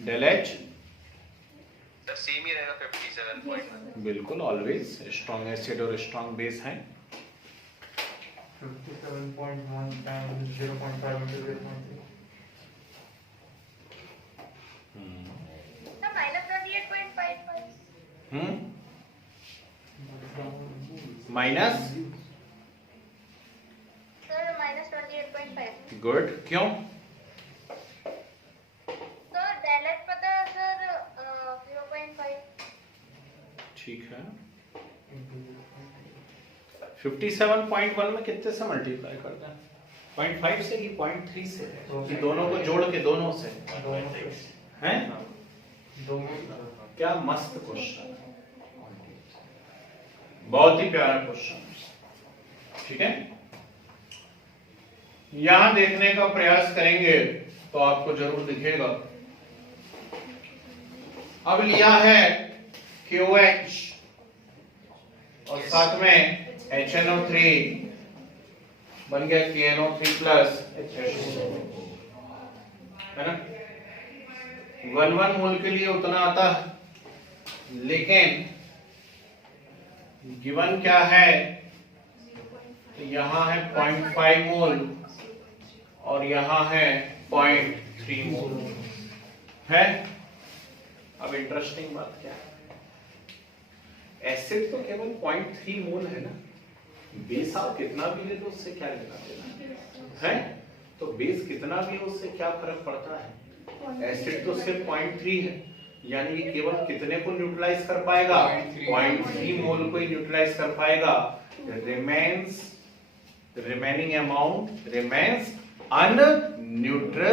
डेल एच सर सेम ही रहेगा 57.1। बिल्कुल ऑलवेज स्ट्रॉन्ग एसिड और स्ट्रॉन्ग बेस है। 57.1 times 0.5 into 0.3. So minus 28.55. Minus Sir, minus 28.5. गुड। क्यों? Sir, del H पता है sir 0.5. ठीक है। 57.1 में कितने से मल्टीप्लाई करते हैं? 0.5 से कि 0.3 से कि दोनों को जोड़ के दोनों से हैं? क्या मस्त क्वेश्चन, बहुत ही प्यारा क्वेश्चन। ठीक है, यहां देखने का प्रयास करेंगे तो आपको जरूर दिखेगा। अब लिया है KOH और साथ में HNO3 बन गया KNO3 प्लस है ना। 1 मोल के लिए उतना आता है, लेकिन गिवन क्या है? तो यहां है 0.5 मोल और यहां है 0.3 मोल है। अब इंटरेस्टिंग बात क्या है, एसिड तो केवल 0.3 मोल है ना, बेस आप कितना भी ले लो उससे क्या लेना देना है? तो बेस कितना भी हो उससे क्या फर्क पड़ता है? एसिड तो सिर्फ 0.3 है, यानी ये केवल कितने को न्यूट्रलाइज कर पाएगा? 0.3 मोल को ही न्यूट्रलाइज कर पाएगा। Remaining amount remains unneutralized.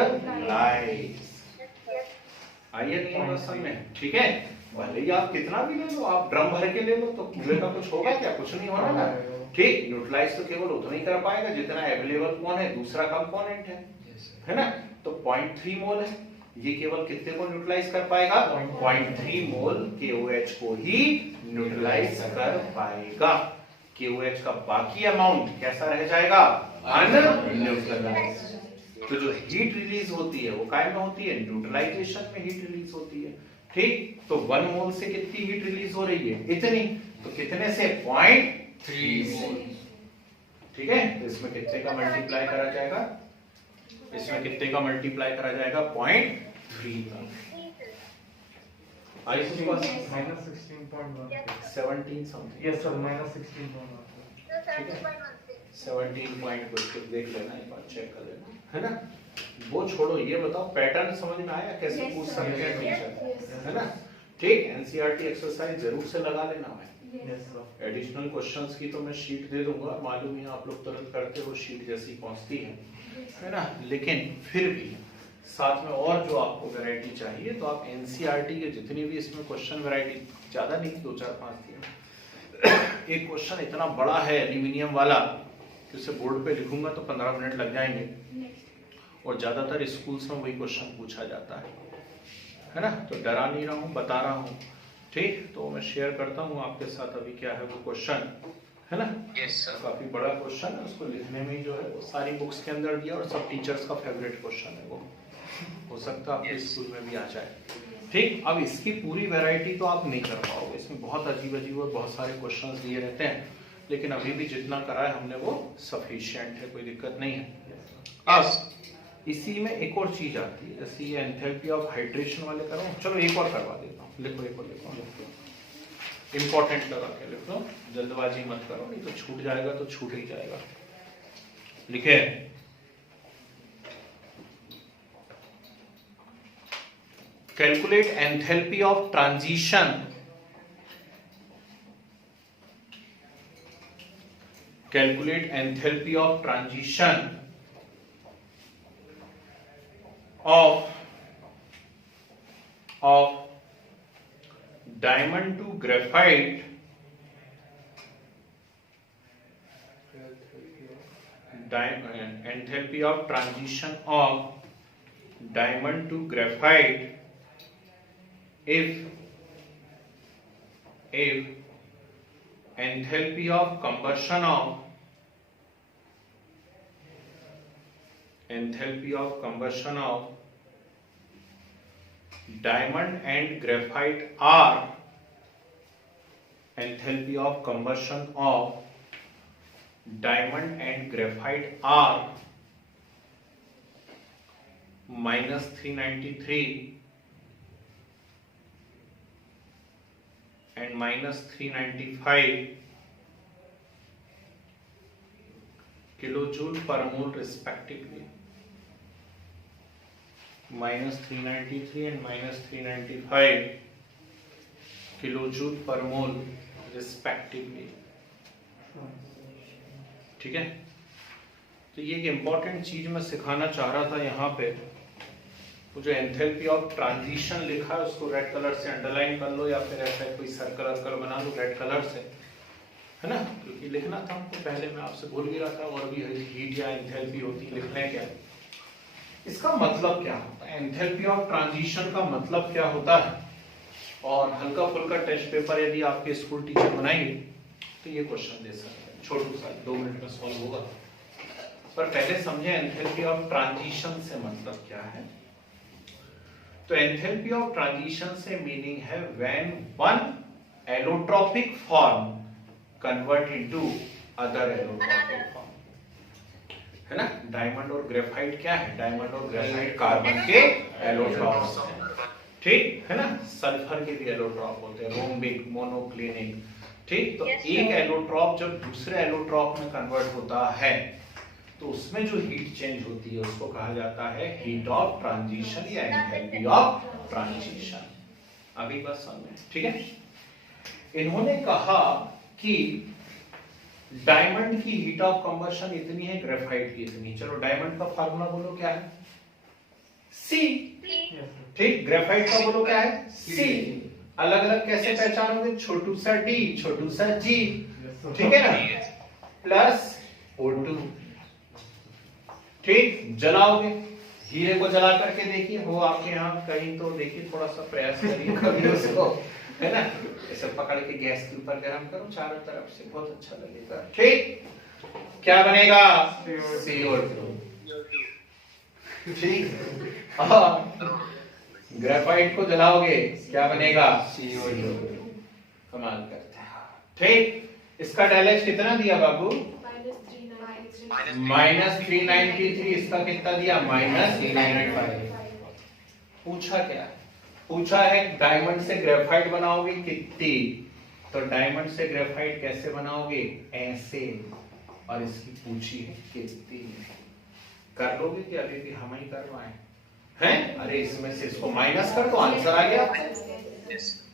आइए नहीं होगा समझ में? ठीक है, भले ही आप कितना भी ले लो, आप ड्रम भर के ले लो तो पूरे का कुछ होगा क्या? कुछ नहीं होना ना। ठीक, न्यूट्रलाइज तो केवल उतना ही कर पाएगा जितना अवेलेबल कौन है, दूसरा कंपोनेंट है ना। तो 0.3 मोल है, ये केवल कितने को न्यूट्रलाइज कर पाएगा? 0.3 मोल KOH को ही न्यूट्रलाइज कर पाएगा। KOH का बाकी अमाउंट कैसा रह जाएगा? अनन्यूट्रलाइज्ड। तो जो हीट रिलीज होती है वो काय में होती है? न्यूट्रलाइजेशन में हीट रिलीज होती है। ठीक, तो 1 मोल से कितनी हीट रिलीज हो रही है? इतनी। तो कितने से? 0.3 मोल। ठीक है, तो इसमें कितने का मल्टीप्लाई करा जाएगा? इसमें कितने का मल्टीप्लाई करा जाएगा? 0.3 का। आई -16.1. 17 something. Yes sir, -16.1. Sir, 17.16. 17 point कुछ देख लेना, एक बार चेक कर लेना, है ना। वो छोड़ो, ये बताओ पैटर्न समझ में आया? कैसे पूछ सकते हैं टीचर, है ना। ठीक, एनसीईआरटी एक्सरसाइज जरूर से लगा लेना। मैं Yes sir. एडिशनल क्वेश्चंस की तो मैं शीट दे दूंगा, मालूम है आप लोग तुरंत करते हो, शीट जैसी पहुंचती है ना। लेकिन फिर भी साथ में और जो आपको वैरायटी चाहिए तो आप एनसीईआरटी के जितनी भी इसमें क्वेश्चन वैरायटी, ज्यादा नहीं, 2-4-5 थी। एक क्वेश्चन इतना बड़ा है एल्यूमिनियम वाला, उसे बोर्ड पे लिखूंगा तो 15 मिनट लग जाएंगे, और ज्यादातर स्कूल्स में वही क्वेश्चन पूछा जाता है ना। तो डरा नहीं रहा हूँ, बता रहा हूँ। ठीक, तो मैं शेयर करता हूँ आपके साथ अभी क्या है वो क्वेश्चन, है ना। Yes sir. काफी बड़ा क्वेश्चन है, उसको लिखने में जो है वो सारी बुक्स के अंदर दिया, और सब टीचर्स का फेवरेट क्वेश्चन है वो, हो सकता है आपके स्कूल में भी आ जाए। ठीक, अब इसकी पूरी वैरायटी तो आप नहीं कर पाओगे, इसमें बहुत अजीब अजीब और बहुत सारे क्वेश्चंस दिए रहते हैं, लेकिन अभी भी जितना करा है हमने वो सफिशिएंट है, कोई दिक्कत नहीं है। अब इसी में एक और चीज आती है, जैसे ये एंथैल्पी ऑफ हाइड्रेशन वाले करो, चलो एक और करवा देता हूँ, लिखो एक और लिखो, इंपॉर्टेंट लगा के लिख लो, जल्दबाजी मत करो, नहीं तो छूट जाएगा तो छूट ही जाएगा। लिखे calculate enthalpy of transition, calculate enthalpy of transition of diamond to graphite enthalpy of transition of diamond to graphite if enthalpy of combustion of diamond and graphite are enthalpy of combustion of diamond and graphite are minus 393 and minus 395 kilojoule per mole respectively. minus 393 and minus 395 kilojoule per mole respectively. ठीक है, तो ये एक important चीज मैं सिखाना चाह रहा था यहाँ पे, वो जो एंथैल्पी ऑफ ट्रांजिशन लिखा है उसको रेड कलर से अंडरलाइन कर लो, या फिर ऐसा कोई सर्कल वर्कल बना लो रेड कलर से, है ना, क्योंकि लिखना था हमको, पहले मैं आपसे भूल भी रहा था, और भी हीट या एंथैल्पी होती, लिखना है क्या, इसका मतलब क्या होता है, एंथैल्पी ऑफ ट्रांजिशन का मतलब क्या होता है। और हल्का फुल्का टेस्ट पेपर यदि आपके स्कूल टीचर बनाएंगे तो ये क्वेश्चन दे सकते हैं, छोटू सा 2 मिनट में सॉल्व होगा, पर पहले समझे एंथैल्पी ऑफ ट्रांजिशन से मतलब क्या है। तो एंथैल्पी ऑफ ट्रांजिशन से मीनिंग है when one allotropic form convert into other allotropic form, है ना। डायमंड और ग्रेफाइट क्या है, डायमंड और ग्रेफाइट कार्बन के एलोट्रॉप्स हैं, ठीक है ना। सल्फर के भी एलोट्रॉप होते हैं, रोम्बिक, मोनोक्लिनिक, ठीक। तो एक एलोट्रॉप जब दूसरे एलोट्रॉप में कन्वर्ट होता है तो उसमें जो हीट चेंज होती है उसको कहा जाता है हीट ऑफ ट्रांजिशन या एंथैल्पी ऑफ ट्रांजिशन। अभी बस समझ, ठीक है। इन्होंने कहा कि डायमंड की हीट ऑफ कंबशन इतनी है, ग्रेफाइट की इतनी। चलो डायमंड का फार्मूला बोलो क्या है, सी, ठीक। ग्रेफाइट का बोलो क्या है, सी। अलग अलग कैसे पहचानोगे, छोटू सा डी, छोटू सा जी, ठीक है ना, प्लस O2, ठीक। जलाओगे, हीरे को जला करके देखिए, हो आपके यहाँ कहीं तो देखिए, थोड़ा सा प्रयास करिए कभी उसको, है ना, ऐसे पकड़ के गैस के ऊपर गर्म करो चारों तरफ से, बहुत अच्छा लगेगा, ठीक। क्या बनेगा, CO2, ठीक। ग्रेफाइट को जलाओगे क्या बनेगा, CO2। कमाल करते हैं, ठीक। इसका डायलेक्ट कितना दिया बाबू, -393। इसका कितना दिया, -395। पूछा क्या, पूछा है डायमंड से ग्रेफाइट बनाओगे कितनी, तो डायमंड से ग्रेफाइट कैसे बनाओगे, ऐसे, और इसकी पूछी है कितनी। कर लोगे कि अभी भी हम ही करवाएं, हैं? अरे इसमें से इसको माइनस कर दो, आंसर आ गया,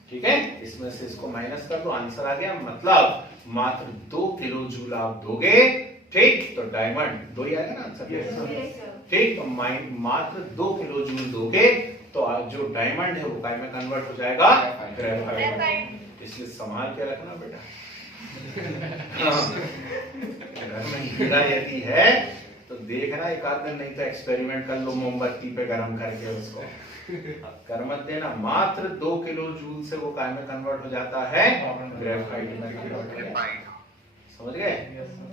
ठीक है। इसमें से इसको माइनस कर दो, आंसर आ गया। मतलब मात्र 2 किलो जूल आप दोगे, ठीक, तो डायमंड 2 ही आएगा ना आंसर, ठीक। तो मात्र 2 किलो जूल दोगे तो जो डायमंड है वो काय में कन्वर्ट हो जाएगा, ग्रेफाइट। इसलिए संभाल के रखना बेटा, कीड़ा यदि है तो देखना एक आध दिन, नहीं तो एक्सपेरिमेंट कर लो मोमबत्ती पे गरम करके उसको, कर मत देना। मात्र 2 किलो जूल से वो काय में कन्वर्ट हो जाता है, ग्रेफाइट में, समझ गए,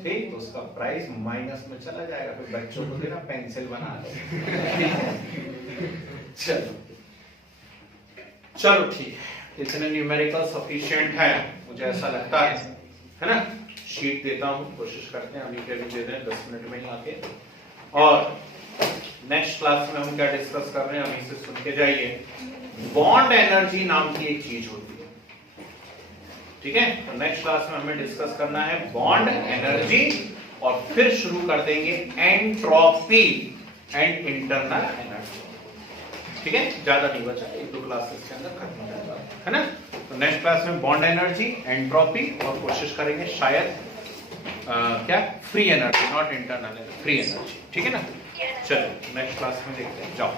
ठीक। तो उसका प्राइस माइनस में चला जाएगा, फिर बच्चों को देना पेंसिल बना लो। चलो चलो ठीक है, इतने न्यूमेरिकल सफिशिएंट है मुझे ऐसा लगता है ना। शीट देता हूं, कोशिश करते हैं अभी के अभी दे दें 10 मिनट में ही आके। और नेक्स्ट क्लास में हम क्या डिस्कस कर रहे हैं अभी से सुन के जाइए। बॉन्ड एनर्जी नाम की एक चीज होती है, ठीक है। तो नेक्स्ट क्लास में हमें डिस्कस करना है बॉन्ड एनर्जी और फिर शुरू कर देंगे एंट्रोपी एंड इंटरनल एनर्जी, ठीक है। ज्यादा नहीं बचा, 1-2 क्लासेस के अंदर खत्म हो जाएगा, है ना। तो नेक्स्ट क्लास में बॉन्ड एनर्जी, एंट्रोपी और कोशिश करेंगे शायद क्या free energy, not internal, free energy, ठीक है ना। चलो नेक्स्ट क्लास में देखते हैं, जाओ।